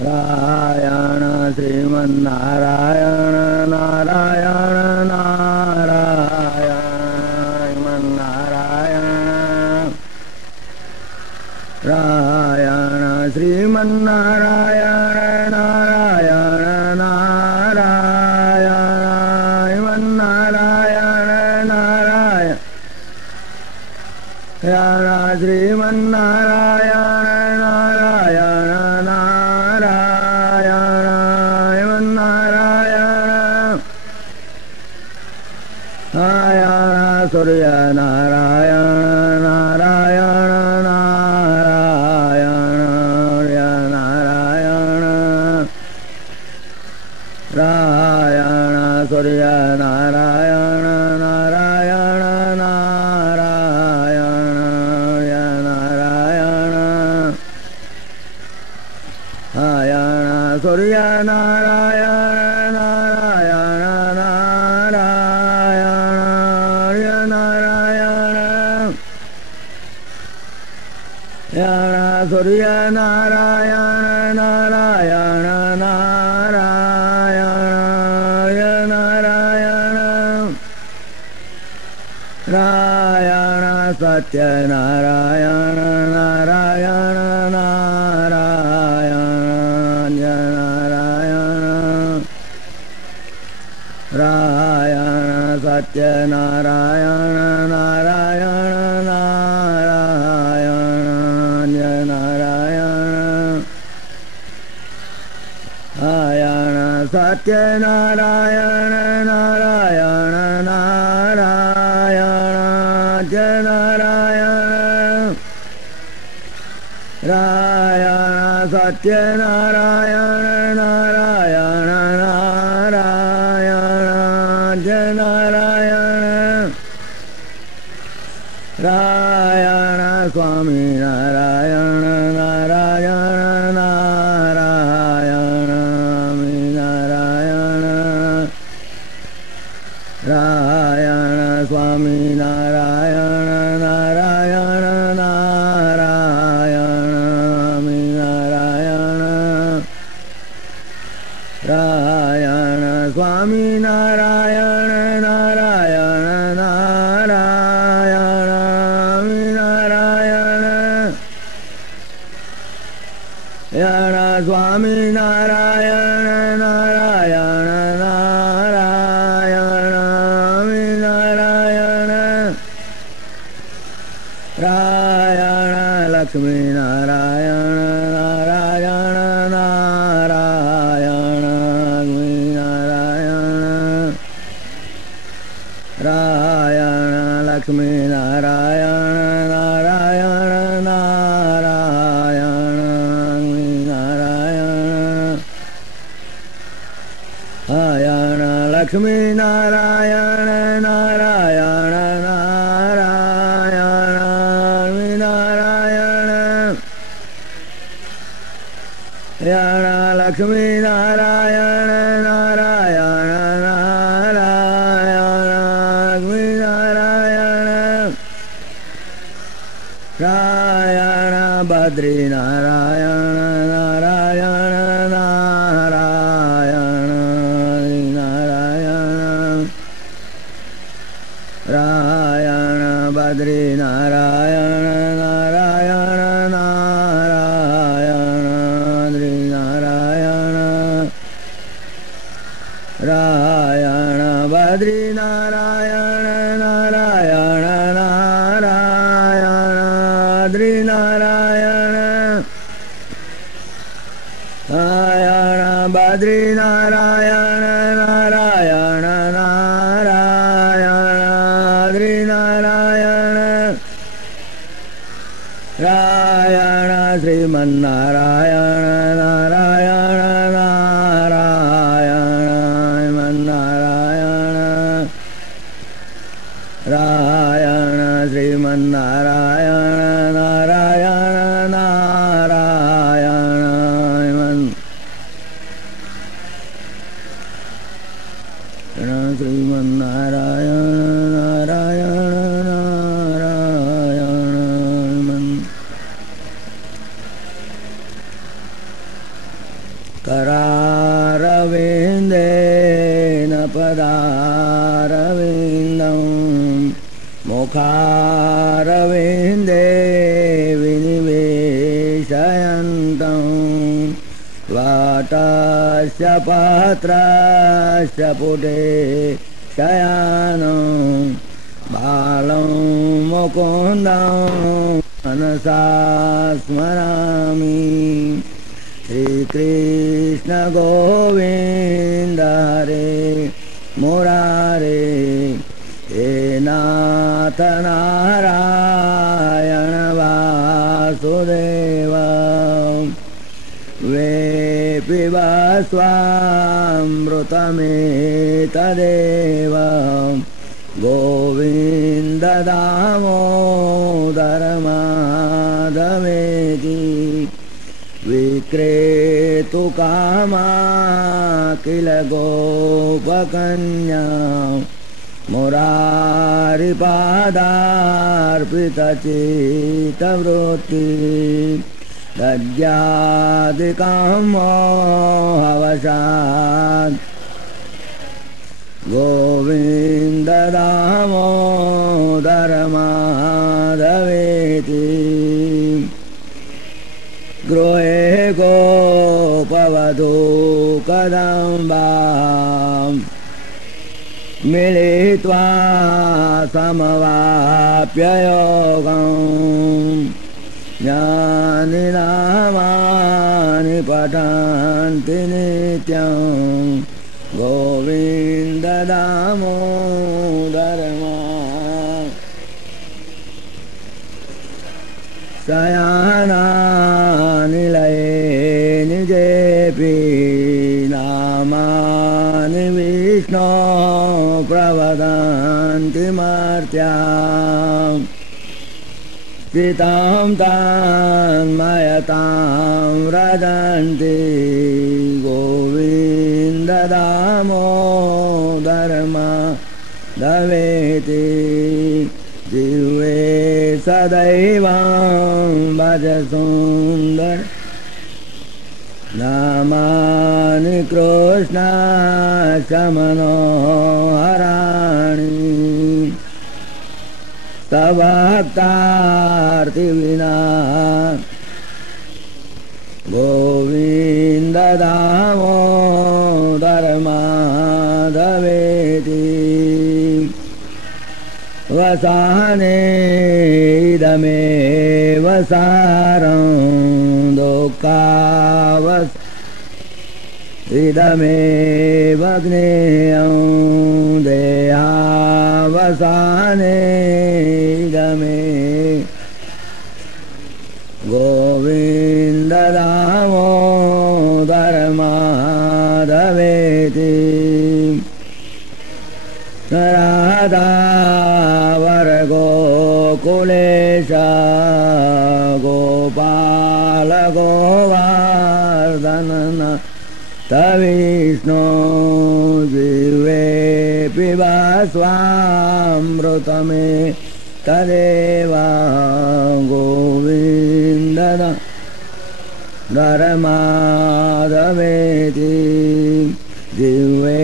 नारायण श्रीमन्नारायण नारायण नारायण श्रीमन्नारायण नारायण श्रीमन्नारायण नारायण नारायण श्रीमन्नारायण नारायण श्रीमन्नारायण नारायण सूर्य नारायण नारायण नारायण नारायण नारायण सूर्य नारायण नारायण नारायण नारायण नारायण सूर्य नारायण नारायण सूर्य नारायण नारायण नारायण नारायण नारायण सत्य नारायण नारायण नारायण नारायण नारायण सत्य नारायण नारायण सत्य नारायण नारायण नारायण जय नारायण नारायण सत्य नारायण नारायण नारायण जय नारायण नारायण स्वामी नारायण नारायण नारायण नारायण स्वामी नारायण नारायण नारायण नारायण नारायण स्वामी नारायण नारायण नारायण नारायण स्वामी नारायण नारायण नारायण नारायण लक्ष्मी नारायण नारायण नारायण नारायण लक्ष्मी नारायण नारायण नारायण नारायण लक्ष्मी नारायण नारायण लक्ष्मी नारायण नारायण नारायण नारायण नारायण बद्री नारायण नारायण नारायण नारायण नारायण बद्री नारायण नारायण नारायण नारायण बद्री नारायण नारायण नारायण द्रि नारायण नारायण बद्री नारायण नारायण नारायण द्रि नारायण नारायण श्रीमन्नारायण नारायण नारायण नारायण श्रीमन्नारायण नारायण नारायण करारविन्देन पदारविन्दं मुखारविन्दे विनिवेशयन्तं वातस्य पात्रस्य पुटे शयानं बालं मुकुन्दं मनसा स्मरामि श्रीकृष्ण गोविन्द हरे मुरारे हे नाथ नारायण वासुदेव वेपिब स्वामृतमेतदेव गोविन्द दामोदर माधवेति विक्रेतु कामा किल गोपकन्या मुरारिपादार्पितचित्तवृत्ति लज्जादिकं मोहवशात् गोविन्द दामोदर माधवेति गृहे गोपवधू कदम्बां मिलित्वा समवाप्य योगं ज्ञानी नामानि पठन्ति नित्यं गोविन्द दामोदर शयानानिलये निजेऽपि नामानि विष्णो प्रवदन्ति मर्त्यां स्थितां तान्मयतां व्रजन्ति गोविन्द दामोदर माधवेति जिह्वे सदैवं भज सुन्दर नामानि कृष्णस्य मनोहराणि सभक्तार्तिविना गोविन्द दामोदर माधवेति वसानेदमेव सारं दुःखावस इदमेव ज्ञेयं देहावसानेदमे गोविन्द दामोदर माधवेति राधावर गोकुलेश गोपाल गोवर्धन तविष्णु जिह्वे पिब स्वामृतमे तदेव गोविन्द माधवेति जिह्वे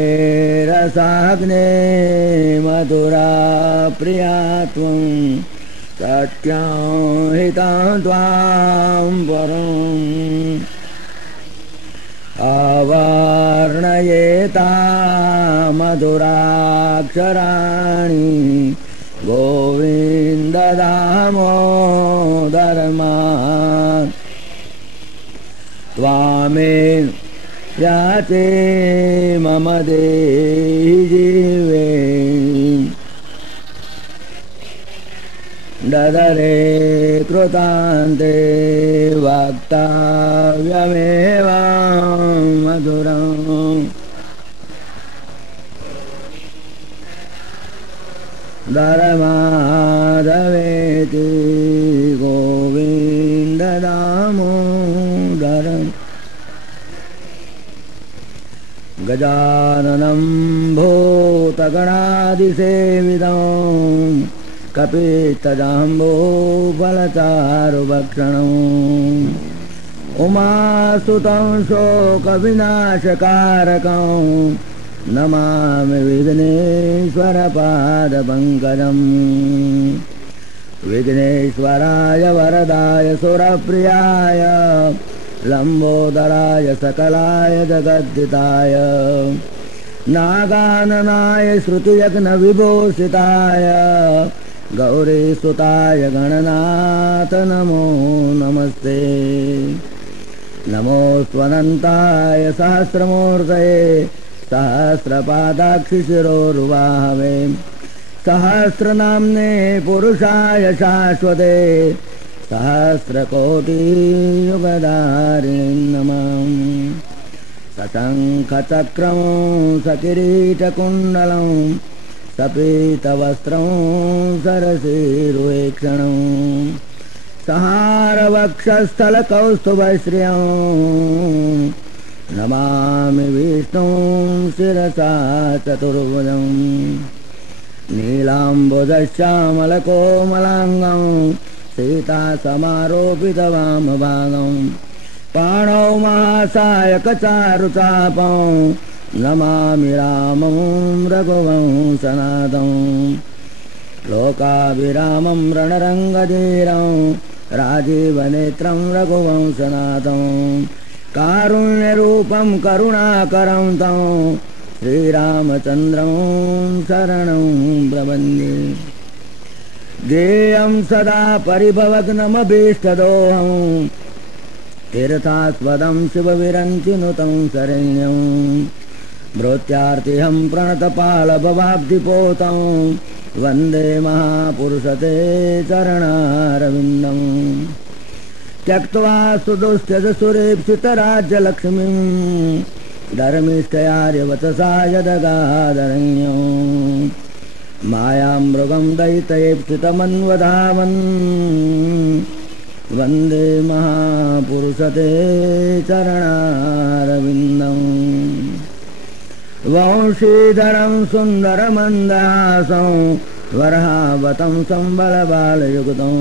रसाग्ने मधुरा प्रिया त्वं सत्यं हितं त्वां परम् अवर्णयेता मधुराक्षराणि गोविन्द दामोदर त्वामे याचे मम देहि जीवे ददरे कृतान्ते वक्तव्यमेव मधुरम् दरमाधवेति गोविन्द दामोदरम् गजाननं भूतगणादिसेवितं कपित्तजाम्बूफलचारुभक्षणं उमासुतं शोकविनाशकारकं नमामि विघ्नेश्वरपादपङ्कजम्। विघ्नेश्वराय वरदाय सुरप्रियाय लम्बोदराय सकलाय जगद्दिताय नागाननाय श्रुतियज्ञविभूषिताय गौरीसुताय गणनाथ नमो नमस्ते। नमोऽस्त्वनन्ताय सहस्रमूर्तये सहस्रपादाक्षिशिरोरुबाहवे सहस्रनाम्ने पुरुषाय शाश्वते सहस्रकोटियुगधारिणे नमः। सशङ्खचक्रं सकिरीटकुण्डलं सपीतवस्त्रं सरसीरुहेक्षणं सहारवक्षस्थलकौस्तुभश्रियं नमामि विष्णुं शिरसा चतुर्भुजं। नीलाम्बुजश्यामलकोमलाङ्गं सीतासमारोपितवामभागं पाणौ महासायकचारुचापं नमामि रामं रघुवंशनाथं। लोकाभिरामं रणरङ्गधीरं राजीवनेत्रं रघुवंशनाथं कारुण्यरूपं करुणाकरं तं श्रीरामचन्द्रं शरणं प्रपद्ये। गेयं सदा परिभवग्नमभीष्टदोहं तीर्थास्पदं शिवविरञ्चिनुतं शरण्यं भृत्यार्तिहं प्रणतपालभवाब्धिपोतं वन्दे महापुरुषते चरणारविन्दं। त्यक्त्वा सुदुष्टजसुरेप्सितराज्यलक्ष्मीं धर्मिष्ठयार्यवचसा यदगादरण्यं मायामृगं दयितयेप्सितमन्वधावन् वन्दे महापुरुषते चरणारविन्दं। वंशीधरं सुन्दरमन्दहासं वरहावतं संबलबालयुक्तं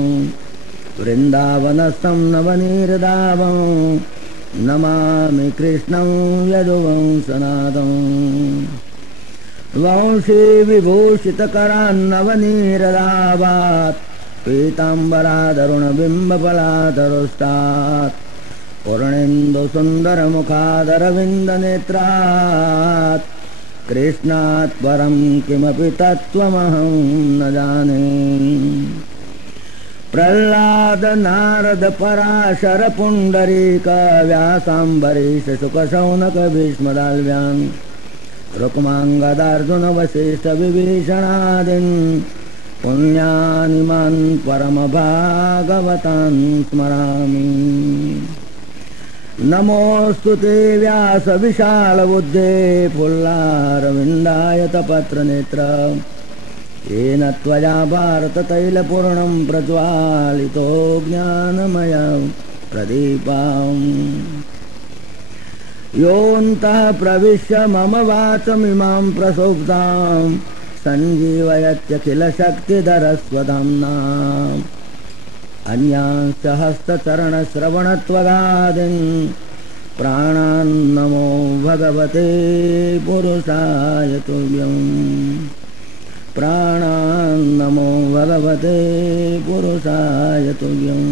वृन्दावनस्थं नवनीरदाभं नमामि कृष्णं यदुवंशनाथं। वंशी विभूषितकरान्नवनीरदाभात् पीताम्बरादरुणबिम्बफलाधरुष्टात् पूर्णेन्दुसुन्दरमुखादरविन्दनेत्रात् कृष्णात् परं किमपि तत्त्वमहं न जाने। प्रह्लाद नारद पराशर पुण्डरीक व्यासाम्बरीश शुकशौनक भीष्मदाल्व्यान् रुक्माङ्गदार्जुन वसिष्ठ विभीषणादीन् पुण्यानिमान् परमभागवतान् स्मरामि। नमोऽस्तु ते व्यास विशालबुद्धे फुल्लारविन्दायतपत्रनेत्र येन त्वया भारततैलपूर्णं प्रज्वालितो ज्ञानमय प्रदीपम्। योऽन्तः प्रविश्य मम वाचमिमां प्रसुप्तां सञ्जीवयत्यखिलशक्तिधरस्वधाम्ना अन्यांश्च हस्तचरणश्रवणत्वगादीन् प्राणान्नमो भगवते पुरुषाय तुभ्यम्। प्राणान्नमो भगवते पुरुषाय तुभ्यम्।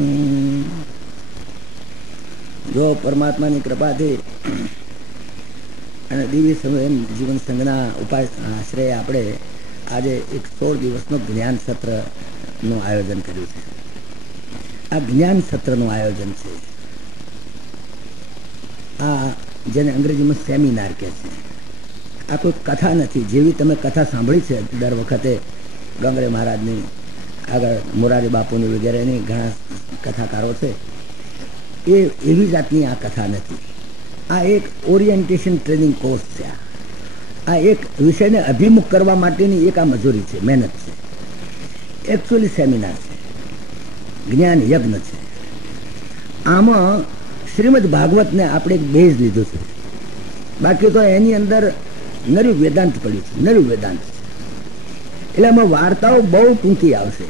जो परमात्माની કૃપાથી અને દિવ્ય જીવન સંઘના ઉપાય આશ્રય આપણે આજે એક 16 દિવસનું જ્ઞાન સત્રનું આયોજન કર્યું છે. આ જ્ઞાન સત્રનું આયોજન છે. આ જેને અંગ્રેજીમાં સેમિનાર કહે છે. આ કોઈ કથા નથી. જેવી તમે કથા સાંભળી છે દર વખતે ગંગરે મહારાજની, આગળ મોરારી બાપુની વગેરેની ઘણા કથાકારો છે, એ એવી જાતની આ કથા નથી. આ એક ઓરિએન્ટેશન ટ્રેનિંગ કોર્સ છે. આ એક વિષયને અભિમુખ કરવા માટેની એક આ મજૂરી છે, મહેનત છે. એકચ્યુઅલી સેમિનાર છે, જ્ઞાન યજ્ઞ છે. આમાં શ્રીમદ ભાગવતને આપણે એક બેઝ લીધું છે. બાકી તો એની અંદર નર્યું વેદાંત પડ્યું છે, નર્યું વેદાંત છે. એટલે આમાં વાર્તાઓ બહુ ટૂંકી આવશે.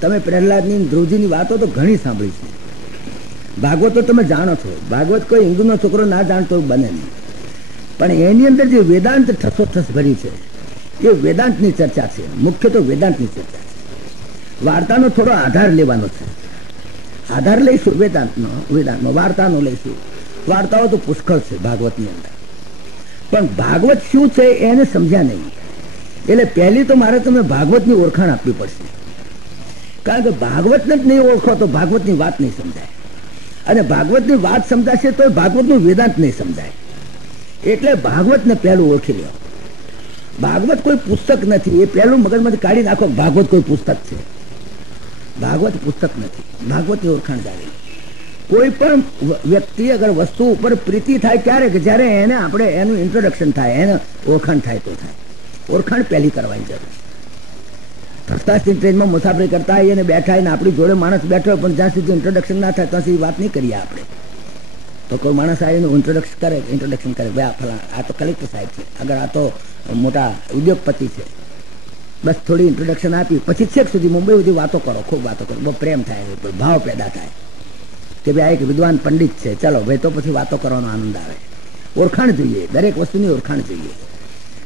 તમે પ્રહલાદની ધ્રુવજીની વાતો તો ઘણી સાંભળી છે, ભાગવત તો તમે જાણો છો, ભાગવત કોઈ હિન્દુનો છોકરો ના જાણતો બને નહીં, પણ એની અંદર જે વેદાંત ઠસોઠસ ભરી છે એ વેદાંતની ચર્ચા છે, મુખ્ય તો વેદાંતની ચર્ચા છે. વાર્તાનો થોડો આધાર લેવાનો છે, આધાર લઈશું વેદાંતમાં વાર્તાનો લઈશું. વાર્તાઓ તો પુષ્કળ છે ભાગવતની અંદર, પણ ભાગવત શું છે એને સમજ્યા નહીં. એટલે પહેલી તો મારે તમે ભાગવતની ઓળખાણ આપવી પડશે, કારણ કે ભાગવતને જ નહીં ઓળખો તો ભાગવતની વાત નહીં સમજાય, અને ભાગવતની વાત સમજાશે તો ભાગવતનું વેદાંત નહીં સમજાય. એટલે ભાગવતને પહેલું ઓળખી લો. ભાગવત કોઈ પુસ્તક નથી, એ પહેલું મગજમાંથી કાઢી નાખો. ભાગવત કોઈ પુસ્તક છે, ભાગવત પુસ્તક નથી. ભાગવતની ઓળખાણ જાણી. કોઈ પણ વ્યક્તિ અગર વસ્તુ ઉપર પ્રીતિ થાય ક્યારે કે જ્યારે એને આપણે એનું ઇન્ટ્રોડક્શન થાય, એને ઓળખાણ થાય તો થાય. ઓળખાણ પહેલી કરવાની જરૂર. ફર્સ્ટ ક્લાસની ટ્રેનમાં મુસાફરી કરતા હોય અને બેઠા ને આપણી જોડે માણસ બેઠો હોય, પણ જ્યાં સુધી ઇન્ટ્રોડક્શન ના થાય ત્યાં સુધી વાત નહીં કરીએ આપણે. તો કોઈ માણસ આવીને ઇન્ટ્રોડક્શન કરે, ભાઈ આ તો કલેક્ટર સાહેબ છે, આગળ આ તો મોટા ઉદ્યોગપતિ છે, બસ થોડી ઇન્ટ્રોડક્શન આપી પછી છેક સુધી મુંબઈ સુધી વાતો કરો, ખૂબ વાતો કરો, બહુ પ્રેમ થાય, ભાવ પેદા થાય કે ભાઈ આ એક વિદ્વાન પંડિત છે, ચલો ભાઈ, તો પછી વાતો કરવાનો આનંદ આવે. ઓળખાણ જોઈએ, દરેક વસ્તુની ઓળખાણ જોઈએ.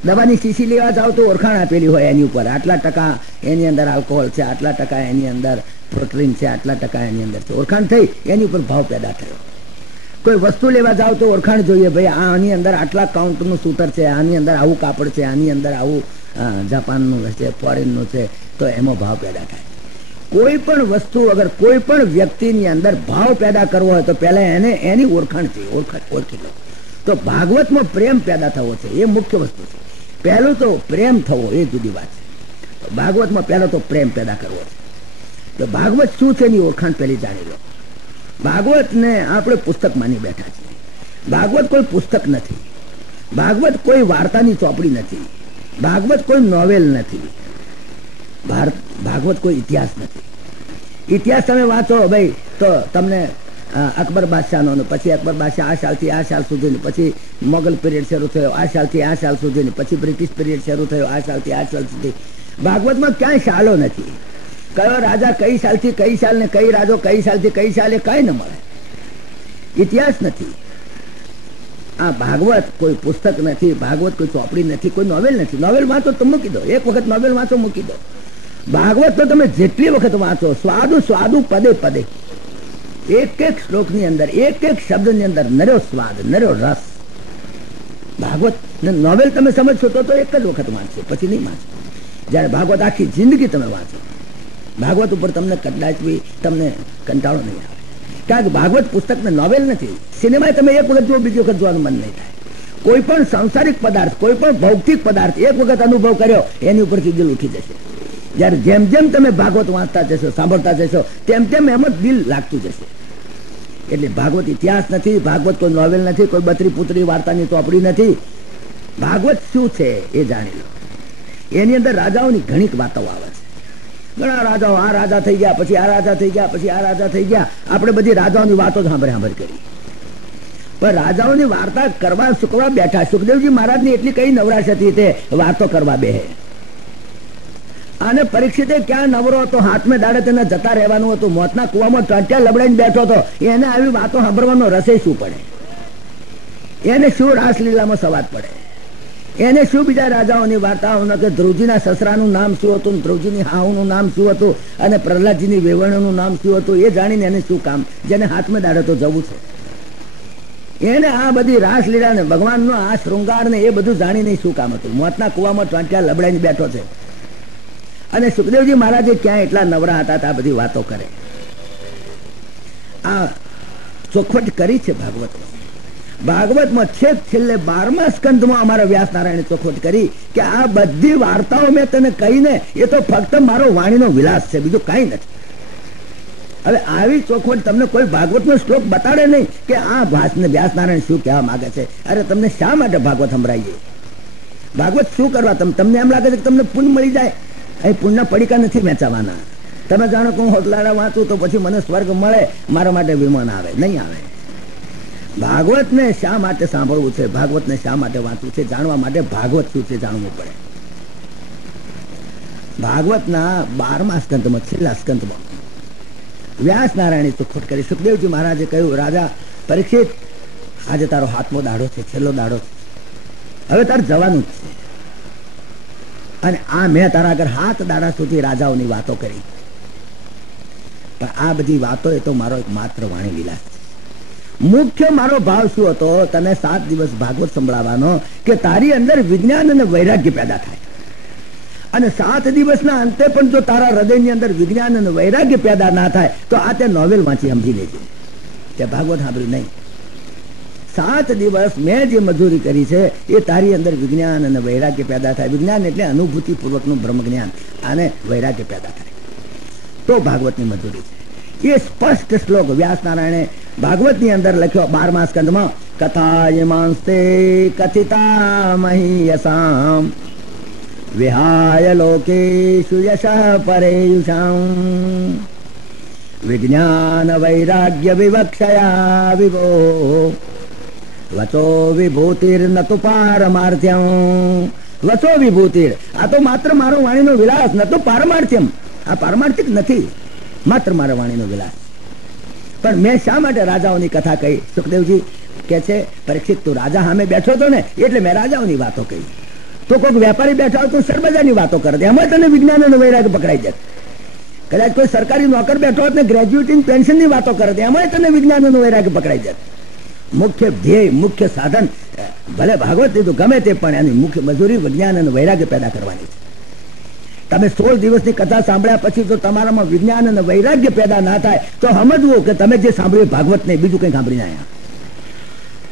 દવાની શીશી લેવા જાઓ તો ઓળખાણ આપેલી હોય એની ઉપર, આટલા ટકા એની અંદર આલ્કોહોલ છે, આટલા ટકા એની અંદર પ્રોટીન છે, આટલા ટકા એની અંદર છે. ઓળખાણ થઈ એની ઉપર ભાવ પેદા થયો. કોઈ વસ્તુ લેવા જાઓ તો ઓળખાણ જોઈએ, ભાઈ આની અંદર આટલા કાઉન્ટનું સૂતર છે, આની અંદર આવું કાપડ છે, આની અંદર આવું જાપાનનું છે, ફોરેનનું છે, તો એમાં ભાવ પેદા થાય. કોઈ પણ વસ્તુ અગર કોઈ પણ વ્યક્તિની અંદર ભાવ પેદા કરવો હોય તો પહેલા એને એની ઓળખાણ છે, ઓળખી લો. તો ભાગવતમાં પ્રેમ પેદા થવો છે, એ મુખ્ય વસ્તુ છે. પહેલું તો પ્રેમ થવો એ જુદી વાત છે. ભાગવતમાં પહેલો તો પ્રેમ પેદા કરવો છે. તો ભાગવત શું છે એની ઓળખાણ પહેલી જાણી લો. ભાગવતને આપણે પુસ્તક માની બેઠા છીએ. ભાગવત કોઈ પુસ્તક નથી, ભાગવત કોઈ વાર્તાની ચોપડી નથી, ભાગવત કોઈ નોવેલ નથી, ભાગવત કોઈ ઇતિહાસ નથી. ઇતિહાસ તમે વાંચો ભાઈ તો તમને અકબર બાદશાહનો, પછી અકબર બાદશાહ આ સાલથી આ સાલ સુધીની, પછી મોગલ પીરિયડ શરૂ થયો આ સાલથી આ સાલ સુધીની, પછી બ્રિટિશ પીરિયડ શરૂ થયો આ સાલથી આ સાલ સુધી. ભાગવતમાં ક્યાંય સાલો નથી. કયો રાજા કઈ સાલથી કઈ સાલ ને કઈ રાજો કઈ સાલથી કઈ સાલે કઈ ન મળે. ઇતિહાસ નથી. આ ભાગવત કોઈ પુસ્તક નથી, ભાગવત કોઈ ચોપડી નથી, કોઈ નોવેલ નથી. નોવેલ વાંચો તો મૂકી દો, એક વખત નોવેલ વાંચો મૂકી દો. ભાગવત તો તમે જેટલી વખત વાંચો, સ્વાદુ પદે પદે, એક એક શ્લોકની અંદર, એક એક શબ્દની અંદર નર્યો સ્વાદ, નર્યો રસ. ભાગવત નોવેલ તમે સમજશો તો એક જ વખત વાંચશો, પછી નહીં વાંચો. જ્યારે ભાગવત આખી જિંદગી તમે વાંચો, ભાગવત ઉપર તમને કદાચ બી તમને કંટાળો નહીં આવે. કારણ કે ભાગવત પુસ્તક ને નોવેલ નથી. સિનેમા તમે એક વખત જુઓ, બીજી વખત જોવાનું મન નહીં થાય. કોઈ પણ સાંસારિક પદાર્થ, કોઈ પણ ભૌતિક પદાર્થ એક વખત અનુભવ કર્યો એની ઉપરથી દિલ ઉઠી જશે. જ્યારે જેમ જેમ તમે ભાગવત વાંચતા જશો, સાંભળતા જશો, તેમ તેમ એમ જ દિલ લાગતું જશે. એટલે ભાગવત ઇતિહાસ નથી, ભાગવત કોઈ નોવેલ નથી, કોઈ બત્રી પુત્રી વાર્તાની ચોપડી નથી. ભાગવત શું છે એ જાણી લો. એની અંદર રાજાઓની ઘણી વાતો આવે છે. ઘણા રાજાઓ, આ રાજા થઈ ગયા, પછી આ રાજા થઈ ગયા, પછી આ રાજા થઈ ગયા. આપણે બધી રાજાઓની વાતો જ સાંભળી કરી, પણ રાજાઓની વાર્તા કરવા સુકવા બેઠા. સુખદેવજી મહારાજની એટલી કઈ નવરાશ હતી તે વાતો કરવા બેહે. અને પરીક્ષિતે ક્યાં નવરો હતો, હાથમાં દાડે તેને જતા રહેવાનું હતું, મોતના કુવામાં ટંટ્યા લબડાઈને બેઠો હતો. એને આવી વાતો સાંભળવાનો રસે શું પડે? એને શું રાસલીલામાં સવાદ પડે? એને શું બીજા રાજાઓની વાર્તાઓનો કે ધ્રુવજીના સસરાનું નામ શું હતું, ધ્રુવજીની હાહુનું નામ શું હતું, અને પ્રહલાદજીની વેવણીનું નામ શું હતું, એ જાણીને એને શું કામ? જેને હાથમાં દાડે તો જવું છે, એને આ બધી રાસલીલા ને ભગવાનનો આ શૃંગાર ને એ બધું જાણીને શું કામ હતું? મોતના કુવામાં ટંટ્યા લબડાઈને બેઠો છે. અને સુખદેવજી મહારાજે ક્યાં એટલા નવરા હતા આ બધી વાતો કરે. આ ચોખવટ કરી છે ભાગવતમાં. ભાગવતમાં છેક છેલ્લે 12મા સ્કંદમાં અમારા વ્યાસ નારાયણે ચોખવટ કરી કે આ બધી વાર્તાઓ મેં તને કહીને એ તો ફક્ત મારો વાણીનો વિલાસ છે, બીજું કાંઈ નથી. હવે આવી ચોખવટ તમને કોઈ ભાગવતનો શ્લોક બતાડે નહીં કે આ વ્યાસ નારાયણ શું કહેવા માંગે છે. અરે તમને શા માટે ભાગવત સંભળાઈએ? ભાગવત શું કરવા? તમને એમ લાગે છે કે તમને પુણ્ય મળી જાય? અહીં પુણ્ય પડીકા નથી વેચાવાના. તમે જાણો કે હું હોટલાડા વાંચું તો પછી મને સ્વર્ગ મળે, મારા માટે વિમાન આવે, નહીં આવે. ભાગવતને શા માટે સાંભળવું છે, ભાગવતને શા માટે વાંચવું છે, જાણવા માટે ભાગવત શું છે જાણવું પડે. ભાગવતના 12મા સ્કંદમાં, છેલ્લા સ્કંદમાં વ્યાસ નારાયણે ચોખવટ કરી. સુખદેવજી મહારાજે કહ્યું, રાજા પરીક્ષિત, આજે તારો હાથમો દાડો છે, છેલ્લો દાડો છે, હવે તારે જવાનું જ છે. અને આ મેં તારા આગળ 7 દાડા સુધી રાજાઓની વાતો કરી, પણ આ બધી વાતો એ તો મારો એક માત્ર વાણી વિલાસ છે. મુખ્ય મારો ભાવ શું હતો? તને 7 દિવસ ભાગવત સંભળાવવાનો કે તારી અંદર વિજ્ઞાન અને વૈરાગ્ય પેદા થાય. અને 7 દિવસના અંતે પણ જો તારા હૃદયની અંદર વિજ્ઞાન અને વૈરાગ્ય પેદા ના થાય તો આ તે નોવેલ વાંચી સમજી લેજે, તે ભાગવત સાંભળ્યું નહીં. 7 દિવસ મેં જે મજૂરી કરી છે એ તારી અંદર વિજ્ઞાન અને વૈરાગ્ય પેદા થાય. વિજ્ઞાન એટલે અનુભૂતિ પૂર્વકનું બ્રહ્મ જ્ઞાન, અને વૈરાગ્ય પેદા થાય તો ભાગવતની મજૂરી છે. એ સ્પષ્ટ શ્લોક વ્યાસ નારાયણે ભાગવતની અંદર લખ્યો 12મા સ્કંદમાં. કથા યમાંસ્તે કથિતા મહીયસામ વિહાય લોકેશુ યશ પરેયુષામ વિજ્ઞાન વૈરાગ્ય વિવક્ષયા વિભો વચો વિભૂતિર નતુ પારમાર્થ્યમ. વચો વિભૂતિર, આ તો માત્ર મારો વાણીનો વિલાસ, નતો પારમાર્થ્યમ. આ પારમાર્થિક નથી, માત્ર મારા વાણીનો વિલાસ. પણ મેં શા માટે રાજાઓની કથા કહી? સુખદેવજી કે છે, પરીક્ષિત તું રાજા સામે બેઠો હતો ને એટલે મેં રાજાઓની વાતો કહી. તો કોઈક વેપારી બેઠા હોય તો સરબજારની વાતો કરે, એમાં તને વિજ્ઞાન અને વૈરાગ્ય પકડાઈ જાય. કદાચ કોઈ સરકારી નોકર બેઠો હોત ને ગ્રેજ્યુએટિંગ પેન્શનની વાતો કરે, એમાં તને વિજ્ઞાન અને વૈરાગ્ય પકડાઈ જાય. મુખ્ય ધ્યેય, મુખ્ય સાધન ભલે ભાગવત લીધું ગમે તે, પણ એની મુખ્ય મજૂરી વિજ્ઞાન અને વૈરાગ્ય પેદા કરવાની છે. તમે 16 દિવસની કથા સાંભળ્યા પછી તો તમારામાં વિજ્ઞાન અને વૈરાગ્ય પેદા ના થાય તો સમજવું કે તમે જે સાંભળ્યું ભાગવત નહીં, બીજું કંઈ સાંભળી ના.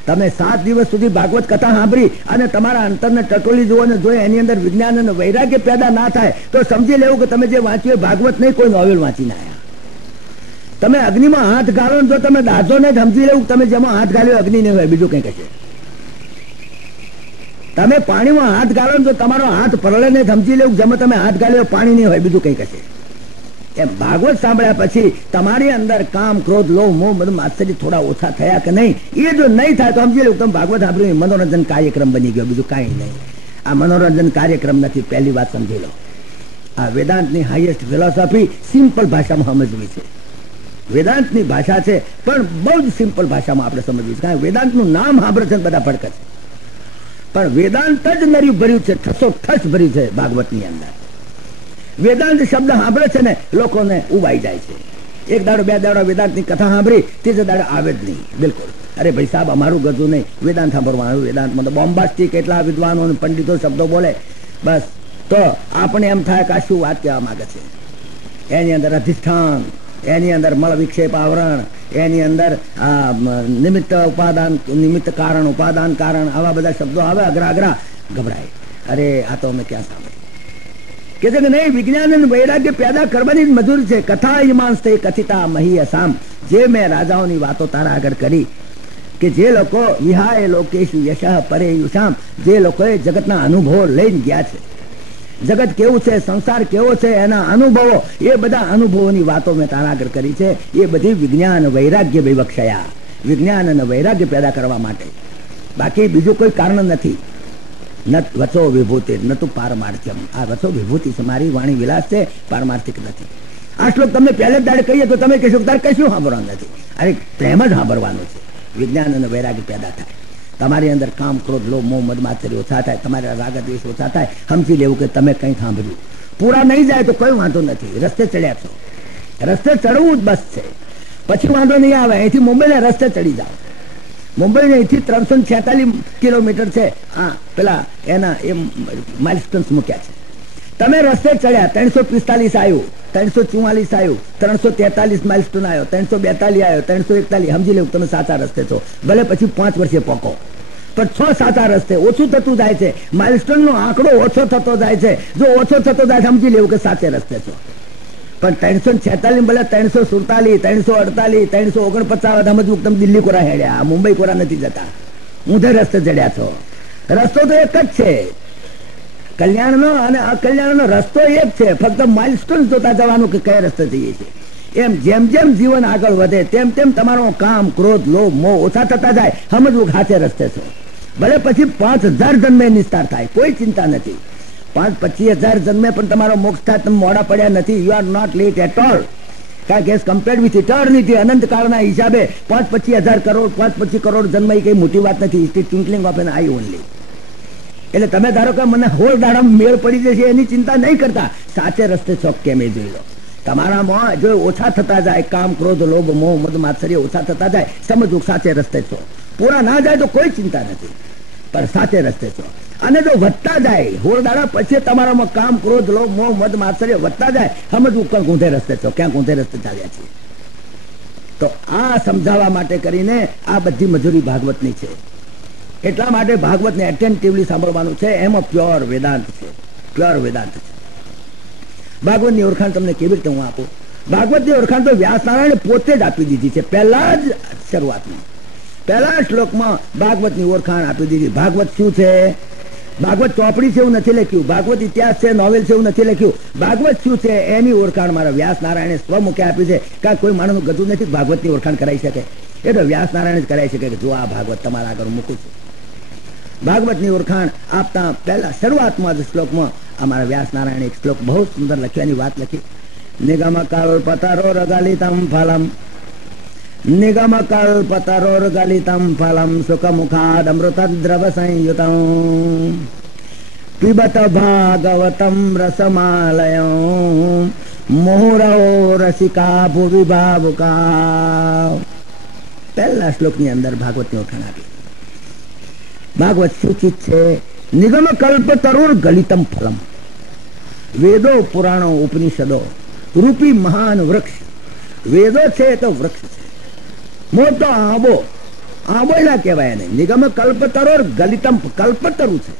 તમે 7 દિવસ સુધી ભાગવત કથા સાંભળી અને તમારા અંતરને ટટોલી જુઓ ને જોઈએ એની અંદર વિજ્ઞાન અને વૈરાગ્ય પેદા ના થાય તો સમજી લેવું કે તમે જે વાંચ્યું ભાગવત નહીં, કોઈ નોવેલ વાંચી ના આવ્યા. તમે અગ્નિમાં હાથ ગાળો જો તમે દાજો ને સમજી લેવું તમે જેમાં હાથ ગાળ્યો અગ્નિ નહીં હોય, બીજું કંઈ કહેશે. તમે પાણીમાં હાથ ગાળો તો તમારો હાથ પરળે ને સમજી લેવું જેમાં તમે હાથ ગાળ્યો પાણી નહીં હોય, બીજું કંઈ કહેશે. એમ ભાગવત સાંભળ્યા પછી તમારી અંદર કામ, ક્રોધ, લોભ, મોહ, બધું માત્સર્ય થોડા ઓછા થયા કે નહીં, એ જો નહીં થાય તો સમજી લેવું તમે ભાગવત સાંભળ્યું મનોરંજન કાર્યક્રમ બની ગયો, બીજું કાંઈ નહીં. આ મનોરંજન કાર્યક્રમ નથી, પહેલી વાત સમજી લો. આ વેદાંતની હાઈએસ્ટ ફિલોસોફી સિમ્પલ ભાષામાં સમજવી છે. વેદાંતની ભાષા છે પણ બહુ જ સિમ્પલ ભાષામાં આપણે સમજવી છે. કારણ વેદાંતનું નામ સાંભળે છે બધા પડકે છે, પણ વેદાંત જ નર્યું ભર્યું છે, ઠસો ભર્યું છે ભાગવતની અંદર. વેદાંત શબ્દ સાંભળે છે ને લોકોને ઉબાઈ જાય છે. 1 દાડો 2 દાડો વેદાંતની કથા સાંભળી, 3 દાડો આવે જ નહીં બિલકુલ. અરે ભાઈ સાહેબ અમારું ગજું નહીં, વેદાંત સાંભળવાનું. વેદાંતમાં તો બોમ્બાસ્ટિક કેટલા વિદ્વાનો અને પંડિતો શબ્દો બોલે, બસ તો આપણે એમ થાય કે આ શું વાત કહેવા માંગે છે. એની અંદર અધિષ્ઠાન, એની અંદર મળ વિક્ષેપ આવરણ, એની અંદર નિમિત્ત ઉપાદાન, નિમિત્ત કારણ, ઉપાદાન કારણ, આવા બધા શબ્દો આવે, અઘરા ગભરાય. અરે આ તો અમે ક્યાં સાંભળે કે છે કે નહીં, વિજ્ઞાન અને વૈરાગ્ય પેદા કરવાની જ મજૂરી છે. કથા યમાંસ્તે કથિતા મહીયસામ, જે મેં રાજાઓની વાતો તારા આગળ કરી કે જે લોકો વિહાય લોકેશુ યશ પરેયુષામ, જે લોકોએ જગતના અનુભવો લઈને ગયા છે, જગત કેવું છે, સંસાર કેવો છે, એના અનુભવો, એ બધા અનુભવોની વાતો મેં તારા આગળ કરી છે. એ બધી વિજ્ઞાન વૈરાગ્ય વિવક્ષયા, વિજ્ઞાન અને વૈરાગ્ય પેદા કરવા માટે, બાકી બીજું કોઈ કારણ નથી. વચો વિભૂતિ નતુ પારમાર્થ્યમ. આ વચો વિભૂતિ છે, મારી વાણી વિલાસ છે, પારમાર્થિક નથી. આ શ્લોક તમને પહેલે દાડે કહીએ તો તમે કહેશો તારે કશું સાંભળવાનું નથી. અરે પ્રેમ જ સાંભળવાનું છે. વિજ્ઞાન અને વૈરાગ્ય પેદા થાય, તમારી અંદર કામ, ક્રોધ, લોભ, મોહ, મદ માત્સર્ય ઓછા થાય, તમારા રાગ દ્વેષ ઓછા થાય. સમજી લેવું કે તમે કંઈ સાંભળ્યું. પૂરા નહીં જાય તો કોઈ વાંધો નથી, રસ્તે ચડ્યા છો, રસ્તે ચડવું જ બસ છે, પછી વાંધો નહીં આવે. અહીંથી મુંબઈના રસ્તે ચડી જાઓ. મુંબઈ અહીંથી 346 કિલોમીટર છે. હા, પેલા એના એ માઇલસ્ટોન્સ મૂક્યા છે. તમે રસ્તે ચડ્યા, 345 આવ્યું, 344 આવ્યું, 343 માઇલસ્ટોન આવ્યો, 342 આવ્યો, 341. સમજી લેવું તમે સાચા રસ્તે છો. ભલે પછી 5 વર્ષે પોકો, પણ 6 સાચા રસ્તે. ઓછું થતું જાય છે, માઇલસ્ટોન નો આંકડો ઓછો થતો જાય છે. જો ઓછો થતો જાય સમજી લેવું કે સાચે રસ્તે છો. પણ 346 ભલે 347, 348, 349 સમજવું તમે દિલ્હી કોરા હેડ્યા, મુંબઈ કોરા નથી જતા, ઊંધે રસ્તે ચડ્યા છો. રસ્તો તો એક જ છે, કલ્યાણનો અને અકલ્યાણનો રસ્તો એક છે, ફક્ત માઇલસ્ટોન જોતા જવાનું કે કયા રસ્તે જઈએ છીએ. એમ જેમ જેમ જીવન આગળ વધે તેમ તેમ તમારો કામ, ક્રોધ, લોભ, મોહ ઓછા થતા જાય. સમજવું સાચે રસ્તે છો. ભલે પછી 5000 જન્મે નિસ્તાર થાય, કોઈ ચિંતા નથી. 5-25 હજાર જન્મે પણ તમારો મોક્ષ થાય, તમે મોડા પડ્યા નથી. You are not late at all. કારણ કે કમ્પેર્ડ વિથ ઇટર્નિટી, અનંત કાળના હિસાબે 5-25 કરોડ 5-25 કરોડ જન્મ એ કઈ મોટી વાત નથી. It is twinkling of an eye only. એટલે તમે ધારો કે મને હોળ દાડામાં મેળ પડી જશે એની ચિંતા નહીં કરતા, સાચે રસ્તે ચોક કેમ એ જોઈ લો. તમારામાં જો ઓછા થતા જાય કામ, ક્રોધ, લોભ, મોહ, મદ, માત્સર્ય ઓછા થતા જાય, સમજવું સાચે રસ્તે છો. પૂરા ના જાય તો કોઈ ચિંતા નથી, પણ સાચે રસ્તે છો. અને જો વધતા જાય હોળ દાડા પછી તમારામાં કામ, ક્રોધ, લોભ, મોહ, મદ, માત્સર્ય વધતા જાય, સમજવું ઊંધે રસ્તે છો, ક્યાંક ઊંધે રસ્તે ચાલ્યા છીએ. તો આ સમજાવવા માટે કરીને આ બધી મજૂરી ભાગવતની છે. એટલા માટે ભાગવતને એટેન્ટિવલી સાંભળવાનું છે. એમાં પ્યોર વેદાંત છે, પ્યોર વેદાંત છે. ભાગવતની ઓળખાણ તમને કેવી રીતે હું આપું? ભાગવતની ઓળખાણ તો વ્યાસનારાયણે પોતે જ આપી દીધી છે. પહેલા જ શરૂઆતમાં, પહેલા શ્લોકમાં ભાગવતની ઓળખાણ આપી દીધી. ભાગવત શું છે? ભાગવત ચોપડી છે એવું નથી લખ્યું, ભાગવત ઇતિહાસ છે, નોવેલ છે એવું નથી લખ્યું. ભાગવત શું છે એની ઓળખાણ મારા વ્યાસનારાયણે સ્વમુખે આપી છે. કારણ કોઈ માણસનું ગતું નથી ભાગવતની ઓળખાણ કરાવી શકે. એ તો વ્યાસનારાયણ જ કરાવી શકે કે જો આ ભાગવત તમારા આગળ મૂકું છું. ભાગવતની ઓળખાણ આપતા પહેલા શરૂઆતમાં જ શ્લોકમાં અમારા વ્યાસનારાયણ એક શ્લોક બહુ સુંદર લખ્યો, એની વાત લખી. નિગમ કલ્પતરો રગલિતમ ફલમ, નિગમ કલ્પતરો રગલિતમ ફલમ, સુખમુખાદ અમૃત દ્રવ સંયુતમ, પિબત ભાગવતમ રસમાલયમ, મોહરો રસિકા ભુવિ ભાવુકા. પહેલા શ્લોકની અંદર ભાગવતની ઓળખાણ આપી. ભાગવત સૂચિત છે નિગમ કલ્પ તરુર ગલિતમ ફલમ, વેદો પુરાણો ઉપનિષદો રૂપી મહાન વૃક્ષ. વેદો છે તો વૃક્ષ છે, મોટો આંબો. આંબો ના કહેવાય એને. નિગમ કલ્પ તરુર ગલિતમ, કલ્પતરુ છે.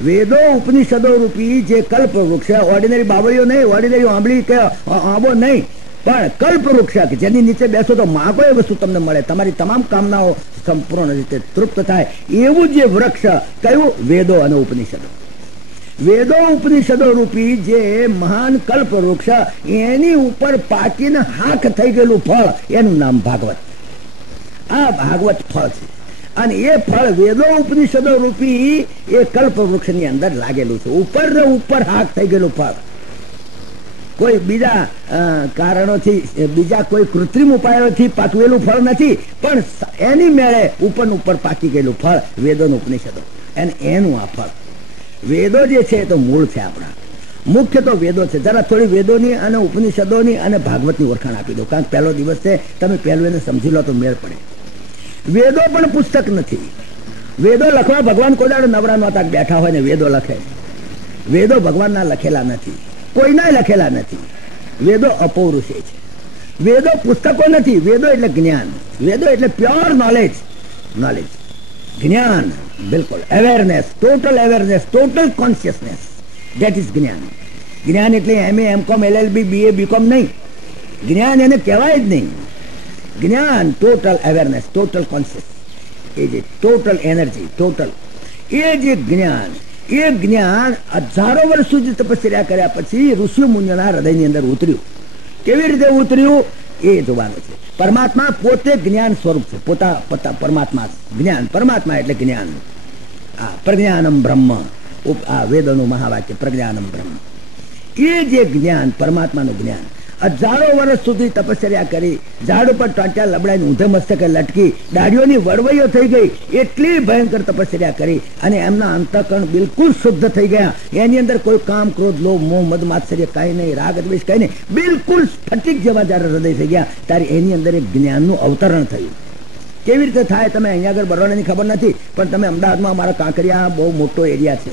વેદો ઉપનિષદો રૂપી જે કલ્પ વૃક્ષ, ઓર્ડિનરી બાવળીઓ નહીં, ઓર્ડિનરી આંબલી કે આંબો નહીં, પણ કલ્પ વૃક્ષ જેની નીચે બેસો તો માગો એ વસ્તુ તમને મળે, તમારી તમામ કામનાઓ સંપૂર્ણ રીતે તૃપ્ત થાય એવું જે વૃક્ષ કયું? વેદો અને ઉપનિષદો. વેદો ઉપનિષદો રૂપી જે મહાન કલ્પ વૃક્ષ, એની ઉપર પાકીને હાક થઈ ગયેલું ફળ, એનું નામ ભાગવત. આ ભાગવત ફળ છે. અને એ ફળ વેદો ઉપનિષદો રૂપી એ કલ્પ વૃક્ષની અંદર લાગેલું છે. ઉપર ને ઉપર હાક થઈ ગયેલું ફળ. કોઈ બીજા કારણોથી, બીજા કોઈ કૃત્રિમ ઉપાયોથી પાકવેલું ફળ નથી, પણ એની મેળે ઉપર ઉપર પાકી ગયેલું ફળ વેદો ઉપનિષદો, એનું આ ફળ. વેદો જે છે તો મૂળ છે આપણા, મુખ્ય તો વેદો છે. જરા થોડી વેદોની અને ઉપનિષદોની અને ભાગવતની ઓળખાણ આપી દો, કારણ કે પહેલો દિવસ છે, તમે પહેલું એને સમજી લો તો મેળ પડે. વેદો પણ પુસ્તક નથી. વેદો લખવા ભગવાન કોઈ દાડો નવરા નહોતા બેઠા હોય ને વેદો લખે. વેદો ભગવાનના લખેલા નથી, કોઈના લખેલા નથી. વેદો અપૌરુષે છે. વેદો પુસ્તકો નથી. વેદો એટલે જ્ઞાન. વેદો એટલે પ્યોર નોલેજ. નોલેજ, જ્ઞાન, બિલકુલ awareness, total awareness, total consciousness, that is જ્ઞાન. જ્ઞાન એટલે MA, MCom, LLB, BA, BCom નહીં. જ્ઞાન એને કહેવાય જ નહીં. જ્ઞાન ટોટલ અવેરનેસ, ટોટલ કોન્શિયસ, એ જે ટોટલ એનર્જી, ટોટલ એ જે જ્ઞાન, એ જ્ઞાન હજારો વર્ષ સુધી તપસ્યા કર્યા પછી ઋષિ મુનિઓના હૃદયની અંદર ઉતર્યું. કેવી રીતે ઉતર્યું એ જોવાનું છે. પરમાત્મા પોતે જ્ઞાન સ્વરૂપ છે. પોતા પરમાત્મા જ્ઞાન. પરમાત્મા એટલે જ્ઞાન. આ પ્રજ્ઞાનમ બ્રહ્મ, આ વેદોનું મહાવાક્ય પ્રજ્ઞાનમ બ્રહ્મ. એ જે જ્ઞાન, પરમાત્માનું જ્ઞાન, હજારો વર્ષ સુધી તપસ્યા કરી, ઝાડ ઉપર ટાંટ્યા લબડાઈને ઊંધે મસ્તકે લટકી, દાઢીઓની વડવઈઓ થઈ ગઈ, એટલી ભયંકર તપસ્યા કરી અને એમના અંતઃકરણ બિલકુલ શુદ્ધ થઈ ગયા. એની અંદર કોઈ કામ, ક્રોધ, લોભ, મોહ, મદ, માત્સર્ય કાંઈ નહીં, રાગ દ્વેષ કાંઈ નહીં, બિલકુલ સ્ફટિક જેવા જ્યારે હૃદય થઈ ગયા, ત્યારે એની અંદર એક જ્ઞાનનું અવતરણ થયું. કેવી રીતે થાય તમે અહીંયા આગળ બરોડાની ખબર નથી, પણ તમે અમદાવાદમાં અમારા કાંકરિયા બહુ મોટો એરિયા છે,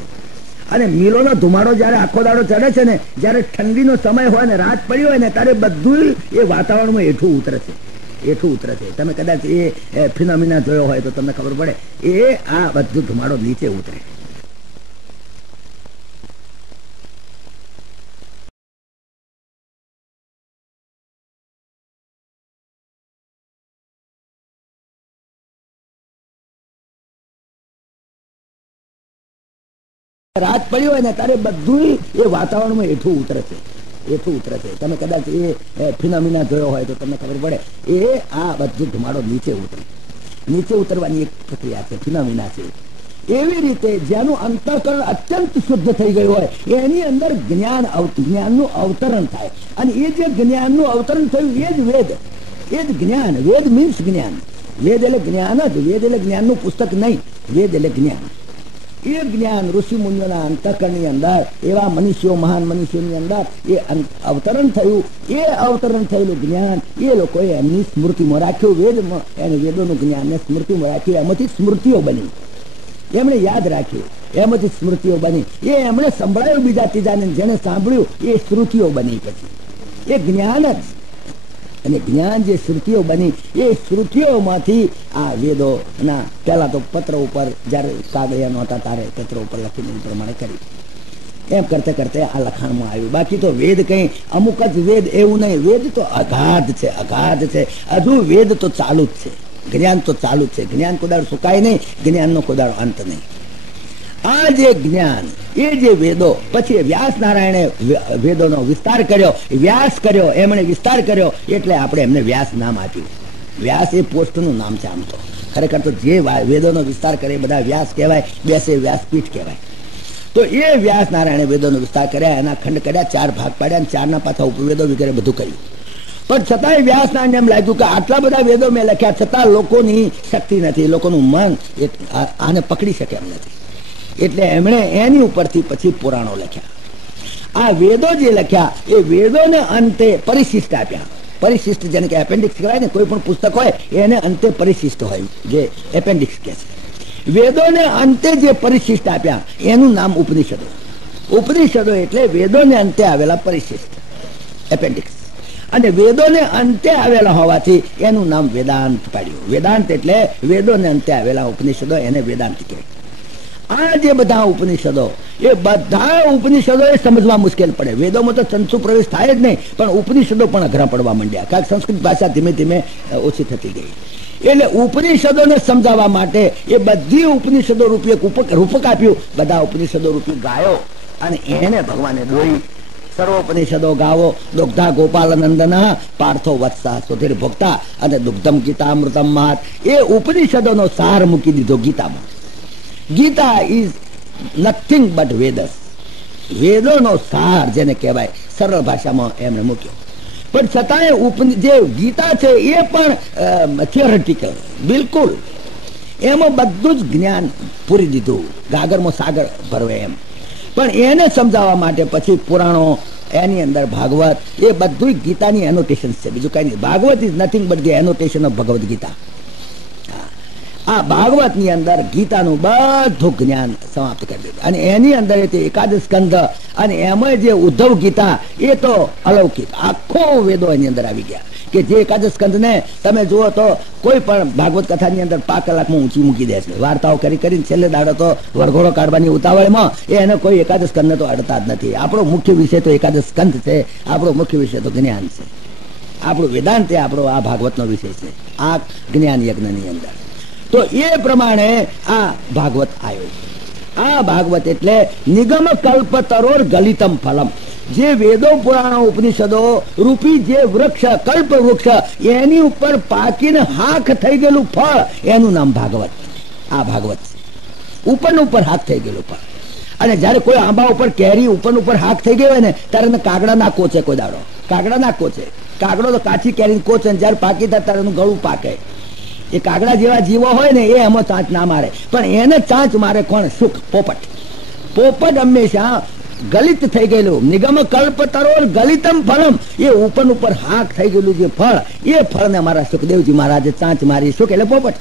અને મિલોનો ધુમાડો જયારે આખો દાડો ચડે છે ને, જયારે ઠંડીનો સમય હોય ને, રાત પડી હોય ને, ત્યારે બધું એ વાતાવરણમાં હેઠું ઉતરે છે. હેઠું ઉતરે છે. તમે કદાચ એ ફિનોમિના જોયો હોય તો તમને ખબર પડે. એ આ બધું ધુમાડો નીચે ઉતરે. રાત પડી હોય ને ત્યારે બધું એ વાતાવરણમાં હેઠું ઉતરે છે. હેઠું ઉતરે છે. તમે કદાચ એ ફિનોમિના જોયો હોય તો તમને ખબર પડે. એ આ બધું ધુમાડો નીચે ઉતરે. નીચે ઉતરવાની એક પ્રક્રિયા છે, ફિનોમિના છે. એવી રીતે જેનું અંતઃકરણ અત્યંત શુદ્ધ થઈ ગયું હોય એની અંદર જ્ઞાનનું અવતરણ થાય, અને એ જે જ્ઞાનનું અવતરણ થયું એ જ વેદ, એ જ જ્ઞાન. વેદ મીન્સ જ્ઞાન. વેદ એટલે જ્ઞાન જ. વેદ એટલે જ્ઞાનનું પુસ્તક નહીં, વેદ એટલે જ્ઞાન. એ જ્ઞાન ઋષિ મુનિઓના અંતઃકરણની અંદર, એવા મનુષ્યો, મહાન મનુષ્યોની અંદર એ અવતરણ થયું. એ અવતરણ થયેલું જ્ઞાન એ લોકોએ એમની સ્મૃતિમાં રાખ્યું. વેદમાં એને વેદોનું જ્ઞાનને સ્મૃતિમાં રાખ્યું. એમાંથી સ્મૃતિઓ બની, એમણે યાદ રાખ્યું, એમાંથી સ્મૃતિઓ બની. એ એમણે સંભળાયું બીજા ત્રીજાને, જેને સાંભળ્યું એ શ્રુતિઓ બની. પછી એ જ્ઞાન જ. અને જ્ઞાન જે શ્રુતિઓ બની એ શ્રુતિઓમાંથી આ વેદોના પહેલા તો પત્ર ઉપર, જયારે કાગળિયા નહોતા ત્યારે પત્ર ઉપર લખીને એ પ્રમાણે કરી, એમ કરતે કરતે આ લખાણમાં આવ્યું. બાકી તો વેદ કઈ અમુક જ વેદ એવું નહીં. વેદ તો અગાધ છે, અગાધ છે. હજુ વેદ તો ચાલુ જ છે, જ્ઞાન તો ચાલુ જ છે. જ્ઞાન કોદાળ સુકાય નહીં, જ્ઞાનનો કોદાળ અંત નહીં. આ જે જ્ઞાન, એ જે વેદો, પછી વ્યાસ નારાયણે વેદોનો વિસ્તાર કર્યો, વ્યાસ કર્યો, એમણે વિસ્તાર કર્યો, એટલે આપણે એમને વ્યાસ નામ આપ્યું. વ્યાસ એ પોસ્ટનું નામ છે. આમ તો ખરેખર તો જે વેદોનો વિસ્તાર કરે બધા વ્યાસ કહેવાય, બેસે વ્યાસપીઠ કહેવાય. તો એ વ્યાસ નારાયણે વેદોનો વિસ્તાર કર્યા, એના ખંડ કર્યા, 4 ભાગ પાડ્યા, અને 4ના પાછા ઉપવેદો વગેરે બધું કર્યું. પણ છતાંય વ્યાસ નારાયણ એમ લાગ્યું કે આટલા બધા વેદો મેં લખ્યા છતાં લોકોની શક્તિ નથી, લોકોનું મન આને પકડી શકે એમ નથી. એટલે એમણે એની ઉપરથી પછી પુરાણો લખ્યા. આ વેદો જે લખ્યા એ વેદોને અંતે પરિશિષ્ટ આપ્યા. પરિશિષ્ટ જેને કે એપેન્ડિક્સ કહેવાય ને, કોઈ પણ પુસ્તક હોય એને અંતે પરિશિષ્ટ હોય, જે એપેન્ડિક્સ કહે છે. વેદોને અંતે જે પરિશિષ્ટ આપ્યા એનું નામ ઉપનિષદો. ઉપનિષદો એટલે વેદોને અંતે આવેલા પરિશિષ્ટ, એપેન્ડિક્સ. અને વેદોને અંતે આવેલા હોવાથી એનું નામ વેદાંત પાડ્યું. વેદાંત એટલે વેદોને અંતે આવેલા ઉપનિષદો, એને વેદાંત કહેવાય. આ જે બધા ઉપનિષદો, એ બધા ઉપનિષદો એ સમજવા મુશ્કેલ પડે. વેદોમાં તો સંસ્કૃત પ્રવેશ થાય જ નહીં, પણ ઉપનિષદો પણ અઘરા પડવા માંડ્યા, કારણ કે સંસ્કૃત ભાષા ધીમે ધીમે ઓછી થતી ગઈ. એટલે ઉપનિષદોને સમજાવવા માટે એ બધી ઉપનિષદો રૂપી રૂપક આપ્યું. બધા ઉપનિષદો રૂપી ગાયો, અને એને ભગવાને દોરી. સર્વોપનિષદો ગાવો, દુગ્ધા ગોપાલ નંદન પાર્થો વત્સા સુધીર ભોક્તા, અને દુગ્ધમ ગીતામૃતમ મહાત. એ ઉપનિષદોનો સાર મૂકી દીધો ગીતામાં. Gita is nothing but Vedas. વેદોનો સાર જેને કહેવાય, સરળ ભાષામાં એમણે મૂક્યો. પણ છતાંય જે ગીતા છે એ પણ થિયોરેટિકલ, બિલકુલ એમાં બધું જ જ્ઞાન પૂરી દીધું, ગાગરમાં સાગર ભરવે એમ. પણ એને સમજાવવા માટે પછી પુરાણો, એની અંદર ભાગવત, એ બધું ગીતાની એનોટેશન છે, બીજું કઈ નહીં. Bhagwat is nothing but the annotation of Bhagavad Gita. આ ભાગવત ની અંદર ગીતાનું બધું જ્ઞાન સમાપ્ત કરી દીધું. અને એની અંદર એકાદશ સ્કંદ, અને એમાં જે ઉદ્ધવ ગીતા એ તો અલૌકિક, આખો વેદો એની અંદર આવી ગયા. કે જે એકાદશ સ્કંદ ને તમે જુઓ તો કોઈ પણ ભાગવત કથાની અંદર 5 કલાકમાં ઊંચી મૂકી દે છે. વાર્તાઓ કરીને છેલ્લે દાડો તો વરઘોડો કાઢવાની ઉતાવળમાં એને કોઈ એકાદશ સ્કંદ તો અડતા જ નથી. આપણો મુખ્ય વિષય તો એકાદશ સ્કંદ છે, આપણો મુખ્ય વિષય તો જ્ઞાન છે. આપણું વેદાંત એ આપણો આ ભાગવતનો વિષય છે, આ જ્ઞાન યજ્ઞની અંદર. તો એ પ્રમાણે આ ભાગવત આવ્યો. આ ભાગવત એટલે નિગમ કલ્પ તરોર ગલિતમ ફલમ. જે વેદો પુરાણો ઉપનિષદો રૂપી જે વૃક્ષ, કલ્પ વૃક્ષ, એની ઉપર પાકીને હાક થઈ ગયેલું ફળ, એનું નામ ભાગવત. આ ભાગવત ઉપર હાક થઈ ગયેલું ફળ. અને જયારે કોઈ આંબા ઉપર કેરી ઉપર હાક થઈ ગયો હોય ને, ત્યારે એને કાગડા ના કોચે, કોઈ દાડો કાગડા ના કોચે. કાગડો તો કાચી કેરી કોચે, જયારે પાકી થાય ત્યારે એનું ગળું પાકે. એ કાગડા જેવા જીવો હોય ને એ એમાં ચાંચ ના મારે, પણ એને ચાંચ મારે કોણ? શુક, પોપટ. પોપટ હંમેશા ગલિત થઈ ગયેલું, નિગમ કલ્પ તરોર ગલિતમ ફલમ, એ ઉપર હાક થઈ ગયેલું જે ફળ, એ ફળને મારા સુખદેવજી મહારાજે ચાંચ મારી. શુક એટલે પોપટ.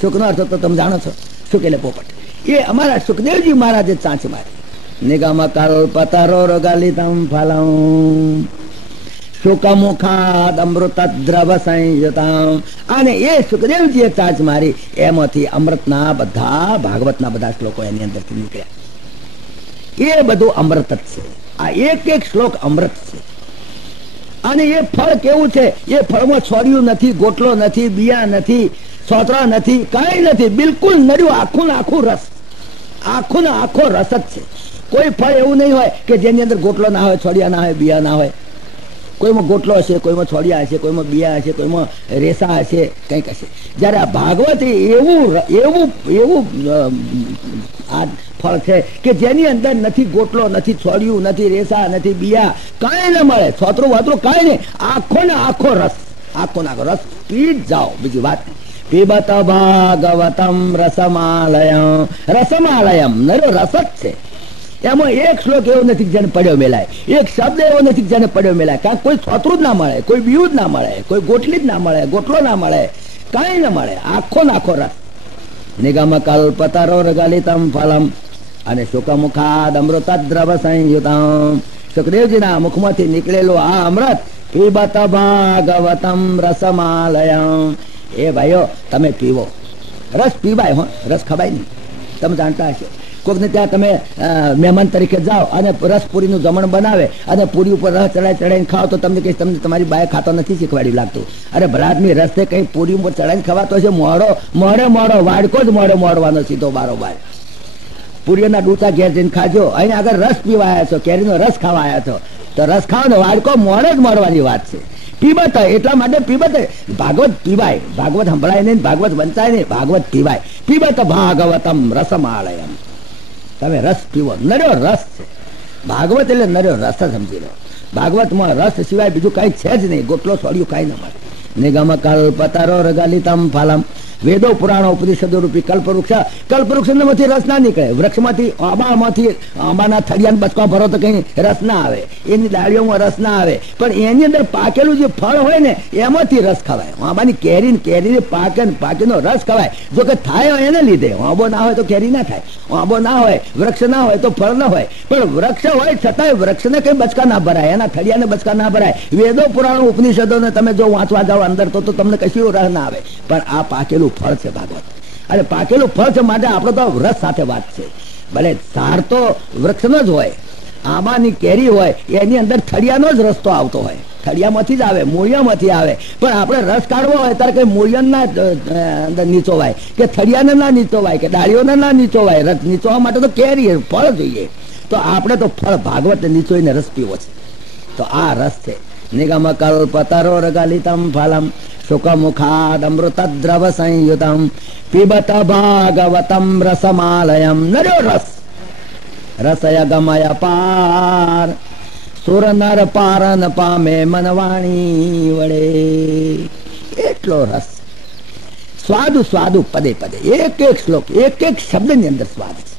શુકનો અર્થ તો તમે જાણો છો, શુક એટલે પોપટ. એ અમારા સુખદેવજી મહારાજે ચાંચ મારી. નિગમ કલ્પ તરોર ગલિતમ ફલમ સુકમુખાદ અમૃત દ્રવ સંયુતમ. અને એ સુખદેવજીએ ચાંચ મારી, એમાંથી અમૃતના બધા, ભાગવતના બધા શ્લોકો એની અંદરથી નીકળ્યા. એ બધું અમૃત જ છે. આ એક શ્લોક અમૃત છે. અને એ ફળ કેવું છે? એ ફળમાં છોડ્યું નથી, ગોટલો નથી, બિયા નથી, સોતરા નથી, કઈ નથી, બિલકુલ નર્યું, આખું ને આખું રસ, આખું ને આખો રસ જ છે. કોઈ ફળ એવું નહીં હોય કે જેની અંદર ગોટલો ના હોય, છોડિયા ના હોય, બિયા ના હોય. કોઈમાં ગોટલો હશે, કોઈમાં છોડિયા હશે, કોઈમાં બિયા હશે, કોઈમાં રેસા હશે, કંઈક હશે. જ્યારે આ ભાગવત એવું એવું એવું આ ફળ છે કે જેની અંદર નથી ગોટલો, નથી છોડિયું, નથી રેસા, નથી બિયા, કાંઈ ન મળે, છોતરું વાતરું કાંઈ નહીં, આખો ને આખો રસ, આખો ને આખો રસ પી જ જાઓ. બીજી વાત, પીબત ભાગવતમ રસમાલયમ. રસમાલયમ નરો રસ જ છે. એમાં એક શ્લોક એવો નથી જેને પડ્યો મેલાય, એક શબ્દ એવો નથી જેને પડ્યો મેલાય. કારણ કોઈ છોતરું જ ના મળે, કોઈ બીયું જ ના મળે, કોઈ ગોટલી જ ના મળે, ગોટલો ના મળે, કાંઈ ના મળે, આખો નાખો રસ. નિગમ કલ્પતરો ગલિતમ ફલમ અને શુકમુખાદ અમૃતદ્રવ સંયુતમ. સુખદેવજીના મુખમાંથી નીકળેલું આ અમૃત, પીબત ભાગવતમ રસમાલયમ. એ ભાઈઓ તમે પીવો, રસ પીવાય, હો રસ ખવાય નહીં. તમે જાણતા હશો, કોઈકને ત્યાં તમે મહેમાન તરીકે જાઓ અને રસપુરીનું જમણ બનાવે અને પૂરી ઉપર રસ ચડાવીને ખાઓ તો તમને કંઈ તમને તમારી બાએ ખાતો નથી શીખવાડ્યું લાગતું. અરે ભરાતની રસ્તે કંઈ પૂરી ઉપર ચડાવીને ખવાતો હશે, મોડો વાડકો જ મોડવાનો સીધો બારોબાર. પૂરીઓના ડૂચા ઘેર જઈને ખાજો, અહીં આગળ રસ પીવા આવ્યા છો, કેરીનો રસ ખાવા આવ્યા છો, તો રસ ખાઓ ને વાડકો મોડે જ મોડવાની વાત છે. પીબત એટલા માટે પીબત, ભાગવત પીવાય, ભાગવત સંભળાય નહીં, ભાગવત વંચાય નહીં, ભાગવત પીવાય. પીબત ભાગવતમ રસમાલયમ. તમે રસ પીવો, નર્યો રસ છે ભાગવત, એટલે નર્યો રસ જ સમજી લો. ભાગવતમાં રસ સિવાય બીજું કઈ છે જ નહીં, ગોટલો છોડ્યું કઈ ન મળે. નિગમ કલ્પતરો ગલિતમ ફલમ. વેદો પુરાણો ઉપનિષદો રૂપી કલ્પવૃક્ષ, કલ્પવૃક્ષમાંથી રસ ના નીકળે. વૃક્ષમાંથી આંબામાંથી આંબાના થળિયાને બચકા ભરો તો કઈ રસ ના આવે, એની ડાળીઓમાં રસ ના આવે, પણ એની અંદર પાકેલું જે ફળ હોય ને એમાંથી રસ ખવાય. આંબાની કેરીને પાકેનો રસ ખવાય. જો કે થાય એને લીધે, આંબો ના હોય તો કેરી ના થાય, આંબો ના હોય, વૃક્ષ ના હોય તો ફળ ના હોય, પણ વૃક્ષ હોય છતાંય વૃક્ષને કઈ બચકા ના ભરાય, એના થળિયાને બચકા ના ભરાય. વેદો પુરાણો ઉપનિષદોને તમે જો વાંચવા જાઓ અંદર તો તમને કશું રસ ના આવે. પણ આ પાકેલું ફળ છે ભાગવત, અને પાકેલું ફળ છે માટે આપણો તો રસ સાથે વાત છે. ભલે ઝાડ તો વૃક્ષનો જ હોય, આંબાની કેરી હોય, એની અંદર થળિયાનો જ રસ્તો આવતો હોય, થળિયામાંથી જ આવે, મૂળિયામાંથી આવે. પણ આપણે રસ કાઢવો હોય ત્યારે કઈ મૂળિયાના અંદર નીચોવાય, કે થળિયાને ના નીચોવાય, કે ડાળીઓને ના નીચોવાય. રસ નીચોવા માટે તો કેરી ફળ જોઈએ, તો આપણે તો ફળ ભાગવત નીચોઈને રસ પીવો છે. તો આ રસ છે. નિગમ કલ્પતરો ગલિતમ ફલમ શુકમુખાદ અમૃતદ્રવ સંયુતમ. પીબત ભાગવતમ રસમાલયમ. નર્યો રસ, રસય ગમય પાર. સુર નર પારન પામે મનવાણી વડે. એટલો રસ, સ્વાદુ સ્વાદુ પદે પદે, એક એક શ્લોક, એક એક શબ્દ ની અંદર સ્વાદ છે.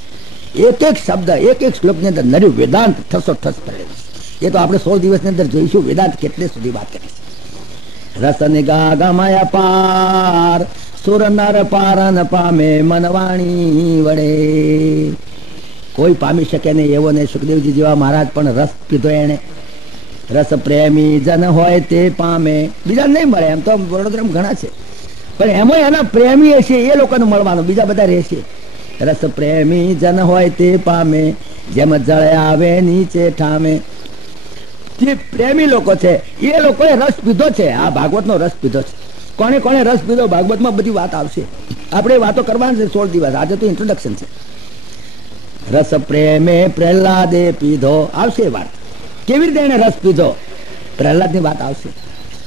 એક એક શબ્દ, એક એક શ્લોક ની અંદર નર્યું વેદાંત ઠસો ઠસ પડેલું. એ તો આપણે 16 દિવસની અંદર જોઈશું વેદાંત કેટલે સુધી વાત કરી છે. રસ નિગા ગમય પાર. સુર નર પારન પામે મનવાણી વડે. કોઈ પામી શકે નહીં એવો ને. સુખદેવજી જેવા મહારાજ પણ રસ પીધો એને. રસ પ્રેમી જન હોય તે પામે. બીજા નહીં મળે, એમ તો વડોદરામાં ઘણા છે, પણ એમાં એના પ્રેમી હશે એ લોકોને મળવાનું, બીજા બધા રહેશે. રસ પ્રેમી જન હોય તે પામે, જેમ જળ આવે નીચે ઠામે. જે પ્રેમી લોકો છે એ લોકોએ રસ પીધો છે, આ ભાગવતનો રસ પીધો છે. કોને કોને રસ પીધો ભાગવતમાં બધી વાત આવશે. આપણે વાતો કરવાની છે 16 દિવસ, આજે તો ઇન્ટ્રોડક્શન છે. રસ પ્રેમે પ્રહલાદે પીધો આવશે વાત. કેવી રીતે એને રસ પીધો, પ્રહલાદની વાત આવશે.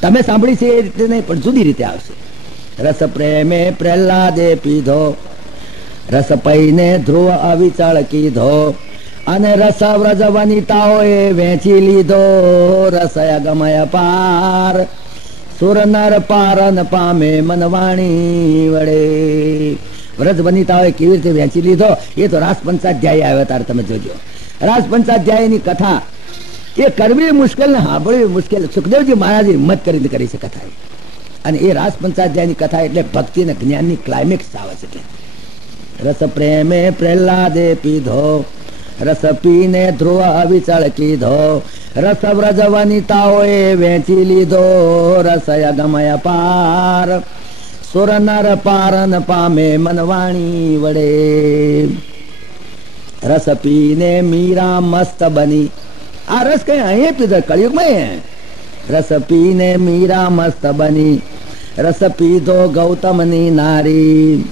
તમે સાંભળી છે એ રીતે નહીં, પણ જુદી રીતે આવશે. રસ પ્રેમે પ્રહલાદે પીધો, રસ પૈને ધ્રુવ અવિચળ કીધો, અને રસ વ્રજ વનિતાઓએ વેચી લીધો. રસય ગમય પાર. સુર નર પારન પામે મનવાણી વડે. વ્રજ વનિતાઓએ કેવી રીતે વેચી લીધો એ તો રાસ પંચાધ્યાય આવ્યો ત્યારે તમે જોજો. રાસ પંચાધ્યાયની કથા એ કરવી મુશ્કેલ ને સાંભળવી મુશ્કેલ. સુખદેવજી મહારાજે હિંમત કરીને કરી છે કથા. અને એ રાસ પંચાધ્યાયની કથા એટલે ભક્તિ અને જ્ઞાનની ક્લાઇમેક્સ આવે છે. રસ પ્રેમે પ્રહલાદે પીધો, રસ પીને ધ્રુવ અવિચળ કીધો, રસ વ્રજ વનિતાઓએ વેચી લીધો. રસય ગમય પાર. સુર નર પારન પામે મનવાણી વડે. રસ પીને મીરા મસ્ત બની. આ રસ કઈ અહીં પીધો કળિયુગમાં. રસ પીને મીરા મસ્ત બની, રસ પીધો ગૌતમની નારી,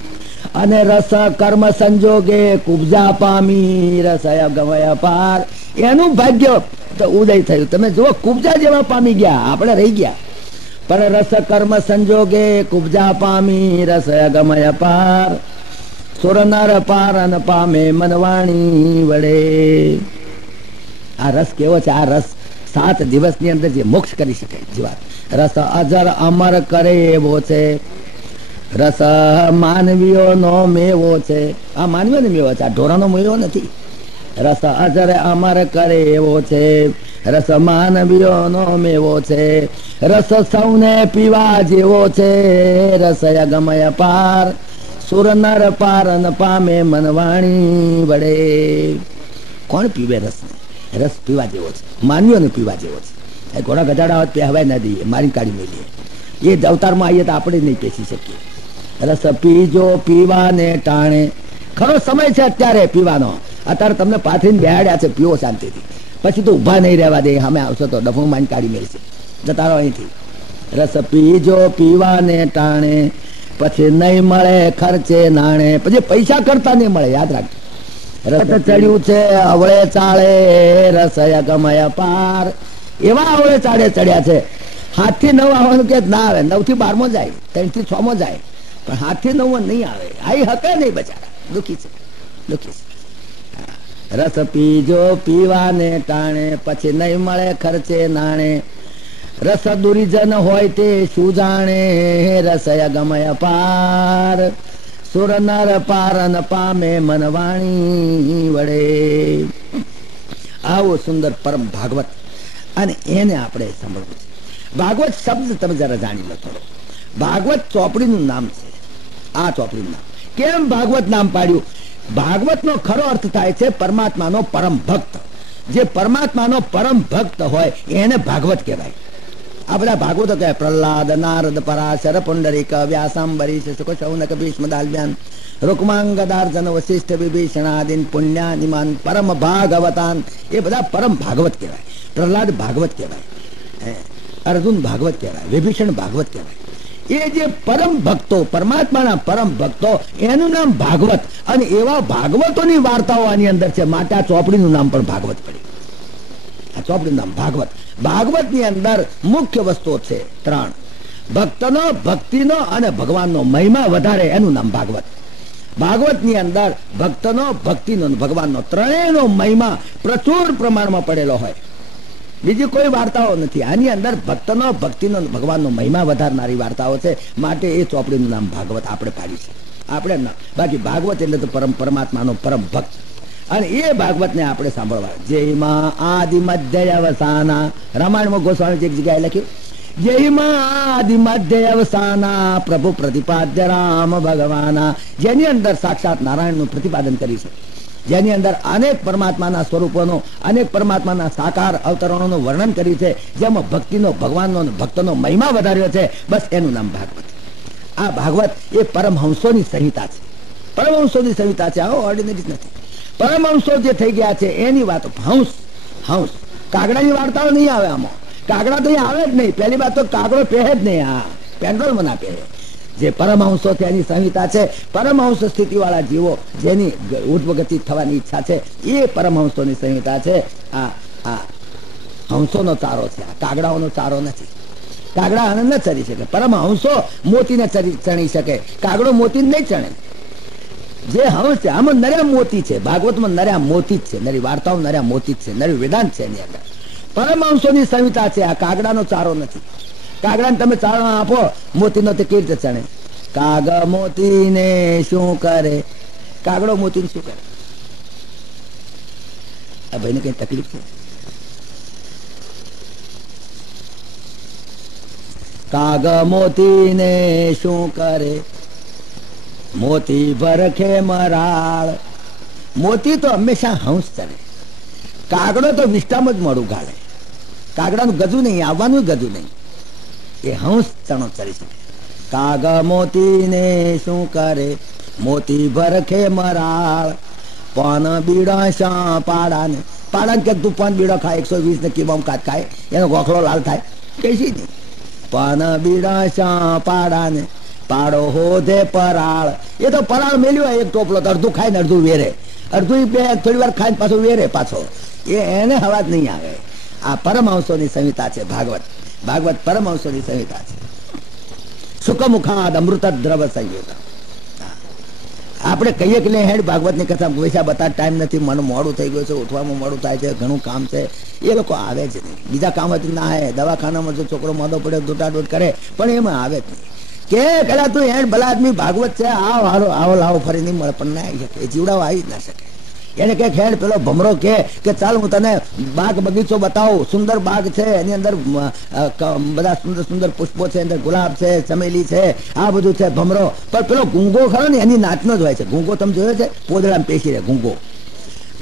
અને રસ કર્મ સંજોગે કુબજા પામી. રસય ગમય પાર. એનું ભાગ્ય ઉદય થયું. તમે જુઓ કુબજા જેવા પામી ગયા, આપણે રહી ગયા. પણ રસ કર્મ સંજોગે કુબજા પામી રસ અગમય પાર, સુર નર પારન પામે મનવાણી વડે. આ રસ કેવો છે? આ રસ 7 દિવસની અંદર જે મોક્ષ કરી શકે જીવાત. રસ અજર અમર કરે એવો છે, રસ માનવીઓ નો મેવો છે. આ માનવીઓ નો મેવો છે, આ ઢોરાનો મેવો નથી. રસ અજર અમર કરે એવો છે, રસ માનવીઓ નો મેવો છે. રસ સૌને પીવા જેવો છે, રસ અગમય પાર, સુર નર પારન પામે મનવાણી વડે. કોણ પીવે રસને? રસ પીવા જેવો છે, માનવીઓને પીવા જેવો છે. ઘોડા ગધાડા પહેવાય ના દઈએ, મારી કાઢી મેલીએ. એ અવતારમાં આવીએ તો આપણે નહીં પેસી શકીએ. રસ પીજો પીવાને ટાણે. ખરો સમય છે અત્યારે પીવાનો. અત્યારે તમને પાથરીને બેહાડ્યા છે, પીવો શાંતિથી. પછી તો ઊભા નહીં રહેવા દે. અમે આવશો તો ડફું માની કાઢી મેળશે. જતા રહો અહીંથી. રસ પીજો પીવાને ટાણે, પછી નહીં મળે ખર્ચે નાણે. પછી પૈસા કરતા નહીં મળે, યાદ રાખજો. રસ ચડ્યું છે અવળે ચાળે, રસ અગમય પાર. એવા અવળે ચાળે ચડ્યા છે. 7 થી 9 આવવાનું કે ના આવે, 9 થી 12 જાય, 3 થી 6 જાય, પણ 7 થી 9 નહીં આવે. આઈ હકે નહીં, બચારા દુઃખી છે, દુઃખી છે. રસ પીજો પીવાને ટાણે, પછી નહીં મળે ખર્ચે નાણે. રસ દુરીજન હોય તે શું જાણે, રસ અગમય પાર, સુર નર પારન પામે મનવાણી વડે. આવો સુંદર પરમ ભાગવત, અને એને આપણે સાંભળવું છે. ભાગવત શબ્દ તમે જરા જાણી લો થોડો. ભાગવત ચોપડીનું નામ છે. આ ચોપડીનું નામ કેમ ભાગવત નામ પાડ્યું? ભાગવતનો ખરો અર્થ થાય છે પરમાત્માનો પરમ ભક્ત. જે પરમાત્માનો પરમ ભક્ત હોય એને ભાગવત કહેવાય. આ બધા ભાગવતો કહેવાય. પ્રહલાદ, નારદ, પરાશર, પુંડરીક, વ્યાસાંબરીશ, શુકશૌનક, ભીષ્મ, દાલ્યાન, રૂકમાંગદાર્જન, વશિષ્ઠ, વિભીષણાદિન પુણ્યાનિમાન પરમ ભાગવતાન, એ બધા પરમ ભાગવત કહેવાય. પ્રહલાદ ભાગવત કહેવાય, અર્જુન ભાગવત કહેવાય, વિભીષણ ભાગવત કહેવાય. એ જે પરમ ભક્તો, પરમાત્માના પરમ ભક્તો, એનું નામ ભાગવત. અને એવા ભાગવતોની વાર્તાઓ આની અંદર છે, માટે આ ચોપડીનું નામ પણ ભાગવત પડ્યું. આ ચોપડીનું નામ ભાગવત. ભાગવતની અંદર મુખ્ય વસ્તુઓ છે 3: ભક્તનો, ભક્તિનો અને ભગવાનનો મહિમા વધારે, એનું નામ ભાગવત. ભાગવતની અંદર ભક્તનો, ભક્તિનો, ભગવાનનો ત્રણેયનો મહિમા પ્રચુર પ્રમાણમાં પડેલો હોય. બીજી કોઈ વાર્તાઓ નથી. આની અંદર ભક્તનો, ભક્તિનો, ભગવાનનો મહિમા વધારનારી વાર્તાઓ છે, માટે એ ચોપડીનું નામ ભાગવત આપણે પાડ્યું છે. આપણે બાકી ભાગવત એટલે તો પરમાત્માનો પરમ ભક્ત. અને એ ભાગવતને આપણે સાંભળવા. જેમાં આદિ મધ્ય અવસાના, રામાયણમાં ગોસ્વામી એક જગ્યાએ લખ્યું, જેમાં આદિ મધ્ય અવસાના પ્રભુ પ્રતિપાદ્ય રામ ભગવાના. જેની અંદર સાક્ષાત નારાયણનું પ્રતિપાદન કર્યું છે, જેની અંદર અનેક પરમાત્માના સ્વરૂપોનો, અનેક પરમાત્માના સાકાર અવતરણોનું વર્ણન કર્યું છે, જેમાં ભક્તિનો, ભગવાનનો, ભક્તનો મહિમા વધાર્યો છે, બસ એનું નામ ભાગવત. આ ભાગવત એ પરમહંસોની સંહિતા છે. પરમહંસોની સંહિતા છે, આવો ઓર્ડિનરી નથી. પરમહંસો જે થઈ ગયા છે એની વાતો. હંસ, હંસ, કાગડાની વાર્તાઓ નહીં આવે આમાં. કાગડા તો અહીં આવે જ નહીં. પહેલી વાત તો કાગડો પહેરે જ નહીં. આ પેન્ડોલમાં ના પહેરે. જે પરમહંસો છે એની સંહિતા છે. પરમહંસ સ્થિતિવાળા જીવો જેની ઉદ્વગતિ થવાની ઈચ્છા છે, એ પરમહંસોની સંહિતા છે. આ હંસોનો ચારો છે, આ કાગડાઓનો ચારો નથી. કાગડા આનંદ ન ચરી શકે. પરમહંસો મોતીને ચણી શકે, કાગડો મોતી નહીં ચણે. જે હંસ છે આમાં નર્યા મોતી છે. ભાગવતમાં નર્યા મોતી જ છે. નરી વાર્તાઓ નર્યા મોતી જ છે. નરી વેદાંત છે એની અંદર. પરમહંસોની સંહિતા છે. આ કાગડાનો ચારો નથી. કાગડાને તમે ચારો આપો, મોતીનો તે કેવી રીતે ચણે? કાગ મોતીને શું કરે? કાગડો મોતીને શું કરે? આ ભાઈને કઈ તકલીફ છે? કાગ મોતીને શું કરે? મોતી ભરખે મરાળ. મોતી તો હંમેશા હંસ ચડે. કાગડો તો વિષ્ટામાં જ મોડું ગાળે. કાગડાનું ગજું નહીં, આવવાનું ગજું નહીં. એ હંસ ચણો ચડી શકે. કાગ મોતીને શું કરે? મોતી ભરખે મરાળ. પાન બીડા શા પાડાને? પાડાને કે તું પાન બીડો ખાય, 120 ને કિલોમ કાચ ખાય, એનો ગોખલો લાલ થાય, કઈ નહીં. પાન બીડા શા પાડાને, પાડો હોધે પરાળ. એ તો પરાળ મેલ્યો એક ટોપલો, અડધું ખાય ને અડધું વેરે, અડધું બે થોડી વાર ખાય પાછો વેરે પાછો. એને હવા જ નહીં આવે. આ પરમહંસોની સંહિતા છે ભાગવત. ભાગવત પરમહંસોની સંહિતા છે. સુખમુખાદ અમૃત દ્રવ સંયુત. આપણે કહીએ કે હેડ ભાગવતની કથા પૈસા બતા ટાઈમ નથી, મને મોડું થઈ ગયું છે, ઉઠવામાં મોડું થાય છે, ઘણું કામ છે, એ લોકો આવે જ નહીં. બીજા કામ હતું ના આવે, દવાખાનામાં જો છોકરો મોદો પડે દોટાડોટ કરે પણ એમાં આવે જ નહીં. કે પેલા તું હેડ ભલા આદમી ભાગવત છે, આવો લાવો ફરી નહીં મળે, પણ ના આવી શકે, એ જીવડાઓ આવી જ ના શકે. એને કે ખેડ પેલો ભમરો કે ચાલ હું તને બાગ બગીચો બતાવું, સુંદર બાગ છે, એની અંદર બધા સુંદર સુંદર પુષ્પો છે, અંદર ગુલાબ છે, ચમેલી છે, આ બધું છે. ભમરો પણ પેલો ગુંગો ખરો ને એની નાચનો જ હોય છે. ગુંગો તમે જોયો છે? પોદળામાં પેશી રહે ગુંગો.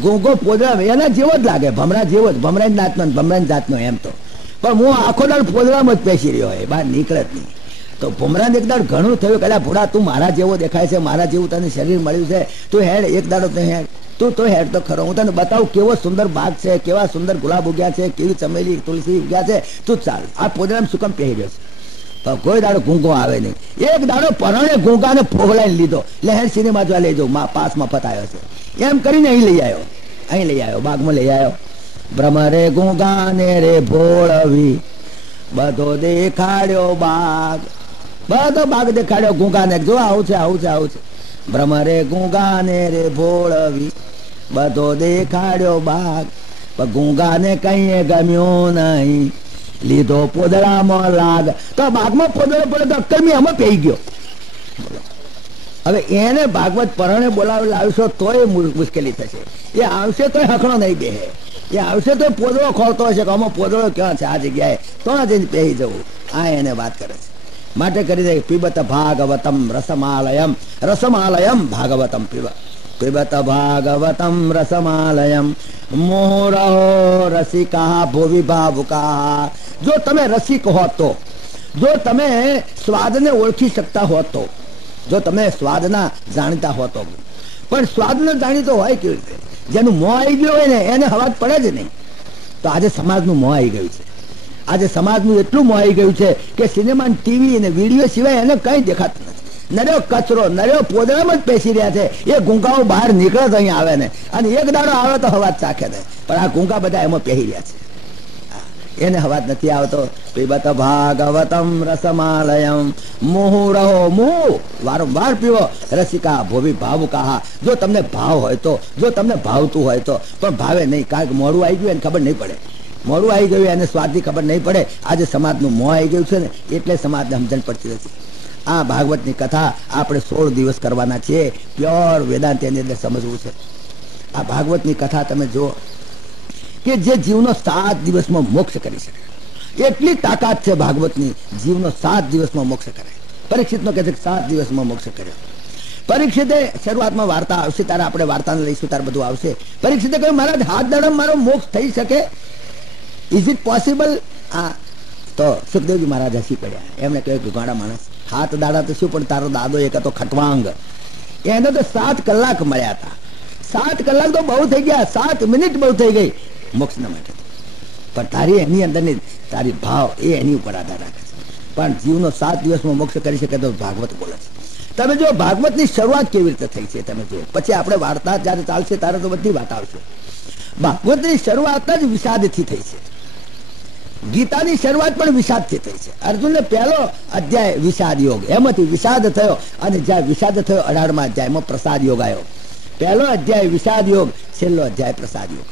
ગુંગો પોદળા એના જેવો જ લાગે, ભમરા જેવો જ, ભમરા નાચનો ભમરા જાતનો એમ તો. પણ હું આખો દાડ પોદળામાં જ પેશી રહ્યો હોય, બહાર નીકળે જ નહીં. તો ભમરાને એક દાડ ઘણું થયું, કલા ભોળા તું મારા જેવો દેખાય છે, મારા જેવું તને શરીર મળ્યું છે, તું હેડ એક દાડો તો હેડ, તું તો હેડ તો ખરો, હું તને બતાવું કેવો સુંદર બાગ છે, કેવા સુંદર ગુલાબ ઉગ્યા છે, કેવી ચમેલી તુલસી ઉગ્યા છે, તું ચાલ. આ પોદળામાં શું કામ પહેરી રહ્યો છે? તો કોઈ દાડો ગુંગો આવે નહીં. એક દાડો પરણે ગુંગાને ફોગલાઈને લીધો, લહેર સિનેમા જોવા લઈ જાઉં, પાસ મફત આવ્યો છે એમ કરીને અહીં લઈ આવ્યો, બાગમાં લઈ આવ્યો. ભ્રમરે ગુંગાને રે ભોળવી, બધો દેખાડ્યો બાગ, બધો બાગ દેખાડ્યો ગુંગાને, જો આવું છે આવું છે આવું છે. ભ્રમરે ગુંગાને રે ભોળવી, બધો દેખાડ્યો બાગ, પણ ગુંગાને કઈ ગમ્યો નહીં, લીધો પોદળામાં લાગ. તો બાગમાં પોદળો પડે તો અક્કલમી આમાં પેઈ ગયો. હવે એને ભાગવત પરણે બોલાવી લાવશો તોય મુશ્કેલી થશે. એ આવશે તોય હખણો નહીં બેહે, એ આવશે તો પોદળો ખોલતો હશે કે આમાં પોદળો ક્યાં છે આ જગ્યાએ, તો જઈને પહેરી જવું. આ એને વાત કરે છે. માટે કરી દે પીબત ભાગવતમ રસમાલયમ, રસમાલયમ ભાગવતમ પીબત ભાગવતમ રસમાલયમ, મોહરો રસિકા ભોવિ ભાવુકા. જો તમે રસિક હો તો, જો તમે સ્વાદને ઓળખી શકતા હો તો, જો તમે સ્વાદના જાણીતા હો તો, પણ સ્વાદનો જાણીતો હોય કેવી રીતે? જેનું મોં આવી ગયું હોય ને એને હવાજ પડે જ નહીં. તો આજે સમાજનું મોં આવી ગયું છે. આજે સમાજનું એટલું મોં આવી ગયું છે કે સિનેમા, ટીવી અને વિડીયો સિવાય એને કંઈ દેખાતું નથી. નર્યો કચરો, નર્યો પોદળામાં જ બેસી રહ્યા છે. એ ગુંગાઓ બહાર નીકળે તો અહીંયા આવે ને, અને એક દાડો આવે તો હવાજ ચાખે ને. પણ આ ગુંગા બધા એમાં પહેરી રહ્યા છે, એને હવાજ નથી આવતો. પીબત ભાગવતમ રસમાલયમ, મુહુરહો મુહુ, વારંવાર પીવો. રસિકા ભોવી ભાવુકા, જો તમને ભાવ હોય તો, જો તમને ભાવતું હોય તો. પણ ભાવે નહીં, કારણ કે મોડું આવી ગયું એને ખબર નહીં પડે, મોડું આવી ગયું એને સ્વાદની ખબર નહીં પડે. આજે સમાજનું મોં આવી ગયું છે ને એટલે સમાજને સમજણ પડતી નથી. આ ભાગવતની કથા આપણે 16 દિવસ કરવાના છીએ. પ્યોર વેદાંત એની અંદર સમજવું છે. આ ભાગવતની કથા તમે જુઓ કે જે જીવનો 7 દિવસમાં મોક્ષ કરી શકે, એટલી તાકાત છે ભાગવતની. જીવનો 7 દિવસમાં મોક્ષ કરે. પરીક્ષિતનો કહે છે કે 7 દિવસમાં મોક્ષ કર્યો. પરીક્ષિતે શરૂઆતમાં વાર્તા આવશે, ત્યારે આપણે વાર્તાને લઈશું, ત્યારે બધું આવશે. પરીક્ષિતે કહ્યું મહારાજ હાથ દાડમ મારો મોક્ષ થઈ શકે, ઇઝ ઇટ પોસિબલ? હા. તો સુખદેવજી મહારાજ હસી પડ્યા. એમણે કહ્યું કે ગાડા માણસ, હાથ દાડા તો શું, પણ તારો દાદો એક હતો ખટવાંગ, એને તો 7 કલાક મળ્યા હતા. 7 કલાક તો બહુ થઈ ગયા, 7 મિનિટ બહુ થઈ ગઈ મોક્ષના માટે. પણ તારી એની અંદરની તારી ભાવ એ એની ઉપર આધાર રાખે છે. પણ જીવનો 7 દિવસમાં મોક્ષ કરી શકે તો ભાગવત બોલે છે. તમે જો ભાગવતની શરૂઆત કેવી રીતે થઈ છે તમે જુઓ. પછી આપણે વાર્તા જયારે ચાલશે ત્યારે તો બધી વાત આવશે. ભાગવતની શરૂઆત જ વિષાદથી થઈ છે. ગીતાની શરૂઆત પણ વિષાદથી થઈ છે. અર્જુનને પહેલો અધ્યાય વિષાદ યોગ, એમાંથી વિષાદ થયો, અને જ્યાં વિષાદ થયો 18મા અધ્યાયમાં પ્રસાદ યોગ આવ્યો. પહેલો અધ્યાય વિષાદ યોગ, છેલ્લો અધ્યાય પ્રસાદ યોગ.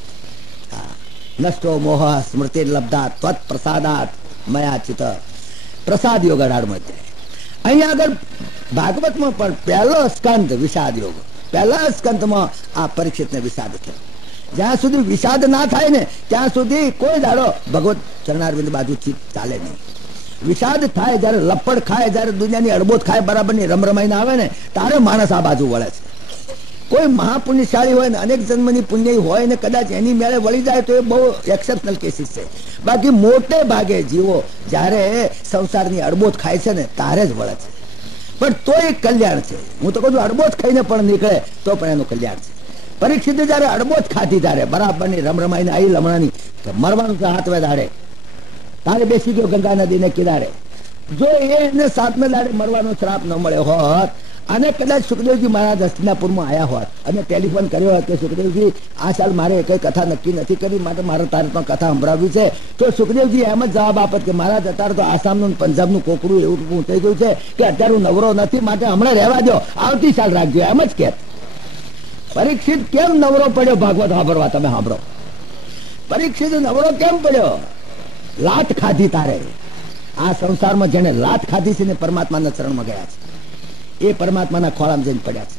નષ્ટો મોહ સ્મૃતિ લબ્ધા ત્વત પ્રસાદાત મયા ચિત, પ્રસાદ યોગ 18મો અધ્યાય. અહીંયા આગળ ભાગવતમાં પણ પહેલો સ્કંદ વિષાદ યોગ, પહેલા સ્કંદમાં આ પરીક્ષિતને વિષાદ થયો. જ્યાં સુધી વિષાદ ના થાય ને ત્યાં સુધી કોઈ દાડો ભગવત ચરણારવિંદ બાજુથી ચાલે નહીં. વિષાદ થાય, જયારે લપડ ખાય, જયારે દુનિયાની અડબોત ખાય, બરાબરની રમરમાઈને આવે ને ત્યારે માણસ આ બાજુ વળે છે. કોઈ મહાપુણ્યશાળી હોય ને અનેક જન્મની પુણ્ય હોય ને કદાચ એની મેળે વળી જાય તો એ બહુ એક્સેપ્શનલ કેસીસ છે. બાકી મોટે ભાગે જીવો જયારે સંસારની અડબોત ખાય છે ને ત્યારે જ વળે છે. પણ તો એક કલ્યાણ છે. હું તો કહું છું અડબોત ખાઈને પણ નીકળે તો પણ એનું કલ્યાણ છે. પરીક્ષિતે જયારે અડબોત ખાધી ત્યારે બરાબરની રમરમાઈને આવી લમણાની મરવાનું હાથ દાડે તારે બેસી ગયો ગંગા નદીને કિનારે. જો એને 7મે દાડે મરવાનો શ્રાપ ન મળ્યો હોત અને કદાચ સુખદેવજી મહારાજ હસ્તિનાપુરમાં આવ્યા હોત અને ટેલિફોન કર્યો હોત કે સુખદેવજી આ સાલ મારે કઈ કથા નક્કી નથી કરી, માટે મારે તારે પણ કથા સંભળાવવી છે, તો સુખદેવજી એમ જ જવાબ આપત કે મહારાજ અત્યારે તો આસામનું પંજાબનું કોકડું એવું થઈ ગયું છે કે અત્યારે હું નવરો નથી, માટે હમણાં રહેવા દો, આવતી સાલ રાખજો, એમ જ કે. પરીક્ષિત કેમ નવરો પડ્યો ભાગવત સાંભળવા? તમે સાંભળો, પરીક્ષિત નવરો કેમ પડ્યો? લાત ખાધી તારે. આ સંસારમાં જેને લાત ખાધી છે ને પરમાત્માના ચરણમાં ગયા છે, એ પરમાત્માના ખોળામાં જઈને પડ્યા છે.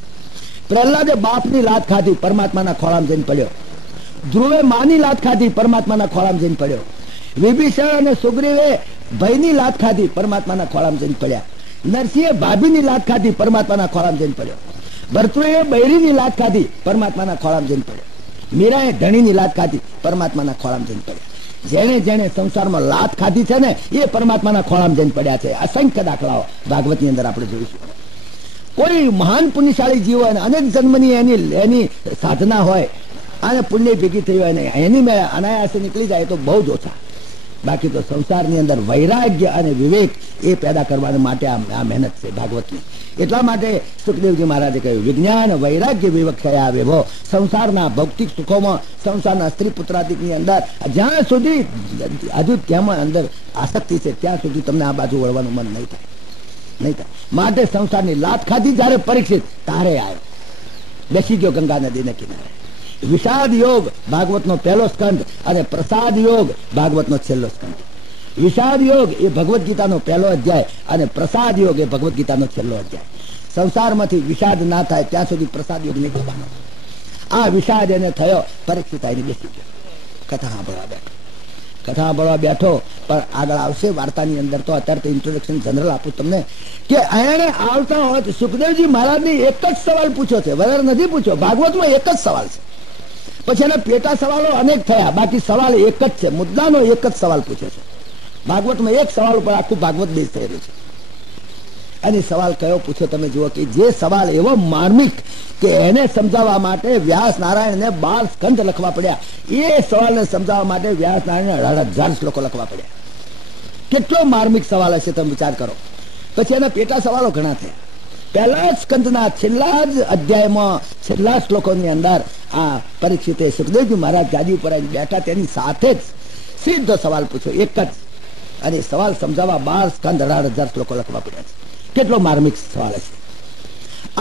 પ્રહલાદે બાપની લાત ખાધી, પરમાત્માના ખોળામાં જઈને પડ્યો. ધ્રુવે માની લાત ખાધી, પરમાત્માના ખોળામાં જઈને પડ્યો. વિભીષણ અને સુગ્રીવે ભયની લાત ખાધી, પરમાત્માના ખોળામાં જઈને પડ્યા. નરસિંહે ભાભીની લાત ખાધી, પરમાત્માના ખોળામાં જઈને પડ્યો. ભરતૃએ બૈરીની લાત ખાધી, પરમાત્માના ખોળામાં જઈને પડ્યો. મીરાએ ધણીની લાત ખાધી, પરમાત્માના ખોળામાં જઈને પડ્યા. જેને જેને સંસારમાં લાત ખાધી છે ને એ પરમાત્માના ખોળામાં જઈને પડ્યા છે. અસંખ્ય દાખલાઓ ભાગવતની અંદર આપણે જોઈશું. કોઈ મહાન પુણ્યશાળી જીવ હોય, અનેક જન્મની એની સાધના હોય અને પુણ્ય ભેગી થઈ હોય ને એની મેં અનાયાસે નીકળી જાય તો બહુ જ ઓછા. બાકી તો સંસારની અંદર વૈરાગ્ય અને વિવેક એ પેદા કરવા માટે આ મહેનત છે ભાગવતની. એટલા માટે સુખદેવજી મહારાજે કહ્યું, વિજ્ઞાન વૈરાગ્ય વિવક્ષયા વિભો. સંસારના ભૌતિક સુખોમાં, સંસારના સ્ત્રી પુત્રાદિકની અંદર જ્યાં સુધી હજુ તેમાં અંદર આસક્તિ છે ત્યાં સુધી તમને આ બાજુ વળવાનું મન નહીં થાય, નહીં થાય. માટે સંસારની લાત ખાધી જ્યારે પરીક્ષિત, તારે આવ્યો, બેસી ગયો ગંગા નદીને કિનારે. વિષાદ યોગ ભાગવતનો પહેલો સ્કંદ અને પ્રસાદ યોગ ભાગવતનો છેલ્લો સ્કંદ. વિષાદ યોગ એ ભગવદ્ ગીતાનો પહેલો અધ્યાય અને પ્રસાદ યોગ એ ભગવદ્ ગીતાનો છેલ્લો અધ્યાય. સંસારમાંથી વિષાદ ના થાય ત્યાં સુધી પ્રસાદ યોગ નહીં થવાનો. આ વિષાદ એને થયો, પરીક્ષિત આવીને બેસી ગયો, કથા સાંભળવા બેઠો. કથા સાંભળવા બેઠો, પણ આગળ આવશે વાર્તાની અંદર. તો અત્યારે તો ઇન્ટ્રોડક્શન જનરલ આપું તમને કે એને આવતા હોય તો સુખદેવજી મહારાજને એક જ સવાલ પૂછ્યો છે, વધારે નથી પૂછ્યો. ભાગવતમાં એક જ સવાલ છે, પછી એના પેટા સવાલો અનેક થયા, બાકી સવાલ એક જ છે, મુદ્દાનો એક જ સવાલ પૂછ્યો છે. ભાગવતમાં એક સવાલ ઉપર આખું ભાગવત બેઝ થયેલું છે. અને સવાલ કયો પૂછ્યો તમે જુઓ કે જે સવાલ એવો માર્મિક કે એને સમજાવવા માટે વ્યાસ નારાયણને 12 સ્કંદ લખવા પડ્યા. એ સવાલને સમજાવવા માટે વ્યાસ નારાયણને 1000 શ્લોકો લખવા પડ્યા. કેટલો માર્મિક સવાલ હશે તમે વિચાર કરો. પછી એના પેટા સવાલો ઘણા થયા. પહેલા સ્કંદના છેલ્લા જ અધ્યાયમાં છેલ્લા શ્લોકોની અંદર આ પરીક્ષિતે સુખદેવજી મહારાજ ગાદી ઉપર બેઠા તેની સાથે જ સીધો સવાલ પૂછ્યો, એક જ. અને સવાલ સમજાવવા 12 સ્કંદ 18,000 શ્લોકો લખવા પડ્યા છે. કેટલો માર્મિક સવાલ હશે.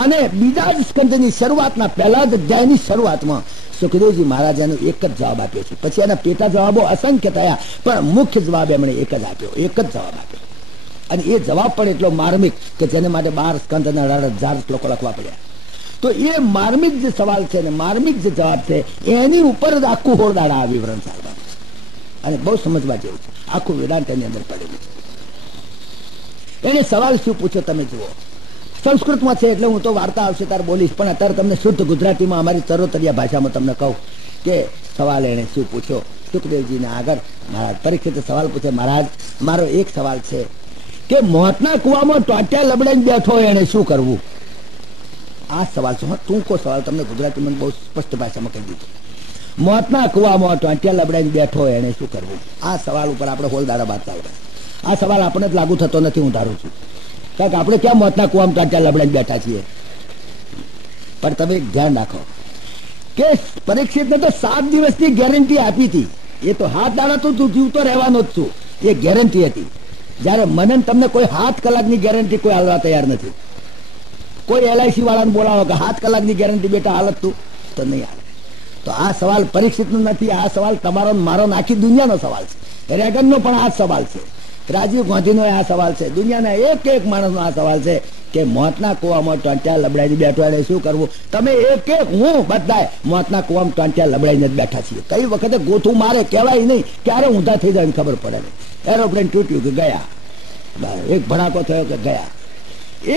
અને બીજા જ સ્કંદની શરૂઆતના પહેલા જ અધ્યાયની શરૂઆતમાં સુખદેવજી મહારાજાનો એક જ જવાબ આપ્યો છે. પછી એના પેટા જવાબો અસંખ્ય થયા, પણ મુખ્ય જવાબ એમણે એક જ આપ્યો, એક જ જવાબ આપ્યો. અને એ જવાબ પણ એટલો માર્મિક કે જેને માટે 12 સ્કંદ અને 18,000 શ્લોકો લખવા પડ્યા. તો એ માર્મિક જે સવાલ છે ને માર્મિક જે જવાબ છે એની ઉપર જ આખું હોળદાડા આ વિવરણ ચાલવાનું છે. અને બહુ સમજવા જેવું છે. આખું વેદાંત એની અંદર પડેલું છે. એને સવાલ શું પૂછ્યો તમે જુઓ. સંસ્કૃતમાં છે એટલે હું તો વાર્તા આવશે ત્યારે બોલીશ, પણ અત્યારે તમને શુદ્ધ ગુજરાતીમાં અમારી તરોતરિયા ભાષામાં તમને કહું કે સવાલ એને શું પૂછ્યો. સુખદેવજીને આગળ મહારાજ પરીક્ષિતે સવાલ પૂછે, મહારાજ મારો એક સવાલ છે કે મોતના કુવામાં ટોટિયા લબડાઈને બેઠો એને શું કરવું? આ સવાલ છે, ટૂંકો સવાલ, તમને ગુજરાતીમાં બહુ સ્પષ્ટ ભાષામાં કહી દીધું. મોતના કુવામાં ટોટિયા લબડાઈને બેઠો એને શું કરવું? આ સવાલ ઉપર આપણે હોલદાડા બાદ ચાલવા. આ સવાલ આપણે જ લાગુ થતો નથી, હું ધારું છું. કારણ કે આપણે ક્યાં મોતના કુવામાં ટોટિયા લબડાઈને બેઠા છીએ. પણ તમે એક ધ્યાન રાખો કે પરીક્ષિતને તો 7 દિવસની ગેરંટી આપી હતી. એ તો 7 દાડા તો તું જીવતો રહેવાનો જ છું, એ ગેરંટી હતી. જયારે મને તમને કોઈ 7 કલાકની ગેરંટી કોઈ હાલવા તૈયાર નથી. કોઈ LIC વાળાને બોલાવો કે 7 કલાકની ગેરંટી બેટા હાલત તું, તો નહીં હાલે. તો આ સવાલ પરીક્ષિતનો નથી, આ સવાલ તમારો મારો આખી દુનિયાનો સવાલ છે. રેગનનો પણ આ સવાલ છે, રાજીવ ગાંધીનો આ સવાલ છે, દુનિયાના એક એક માણસનો આ સવાલ છે કે મોતના કુવામાં ટોંટિયા લબડાઈને બેઠો એને શું કરવું? તમે એક એક હું બધા મોતના કુવામાં ટોંટિયા લબડાઈને જ બેઠા છીએ. કઈ વખતે ગોથું મારે કહેવાય નહીં, ક્યારે ઊંધા થઈ જાય ખબર પડે નહીં. એરોપ્લેન તૂટ્યું કે ગયા, એક ભડાકો થયો કે ગયા,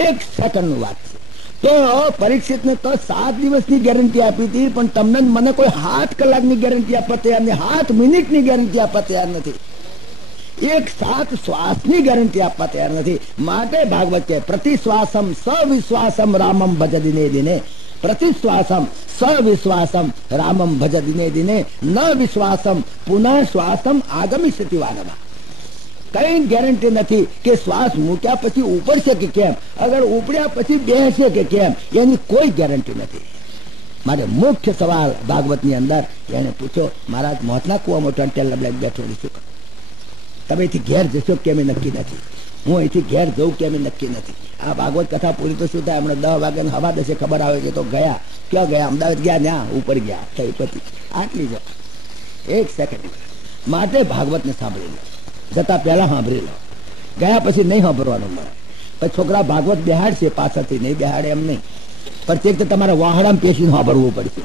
1 સેકન્ડની વાત છે. તો પરીક્ષિતને તો 7 દિવસની ગેરંટી આપી હતી, પણ તમને મને કોઈ 7 કલાકની ગેરંટી આપવા તૈયાર નહીં, 7 મિનિટની ગેરંટી આપવા તૈયાર નથી, 7 શ્વાસની ગેરંટી આપવા તૈયાર નથી. માટે ભાગવત છે પ્રતિશ્વાસમ સવિશ્વાસમ રામમ ભજ દિને દિને. પ્રતિશ્વાસમ સવિશ્વાસમ રામમ ભજ દિને દિને ન વિશ્વાસમ પુનઃ શ્વાસમ આગમિષ્યતિ વાનવા. કઈ ગેરંટી નથી કે શ્વાસ મૂક્યા પછી ઉપડશે કે કેમ, અગર ઉપડ્યા પછી બેસશે કે કેમ, એની કોઈ ગેરંટી નથી. માટે મુખ્ય સવાલ ભાગવતની અંદર એને પૂછો, મહારાજ મોતના કુવામાં ટંટેલ લબડાઈ બેઠો છું, તમે અહીંથી ઘેર જશો કેમ એ નક્કી નથી, હું અહીંથી ઘેર જવું કેમ એ નક્કી નથી. આ ભાગવત કથા પૂરી તો શું થાય, હમણાં 10 વાગે હવા દસે ખબર આવે છે તો ગયા, ક્યાં ગયા, અમદાવાદ ગયા, ત્યાં ઉપર ગયા, થઈ પછી આટલી જ એક સેકન્ડ માટે ભાગવતને સાંભળી લો, જતા પહેલા સાંભળી લો, ગયા પછી નહીં સાંભળવાનું મળે. પછી છોકરા ભાગવત બેહાડશે પાછળથી, નહીં બેહાડે એમ નહીં, પણ તે તમારે વાહડામાં પેશીને સાંભળવું પડશે.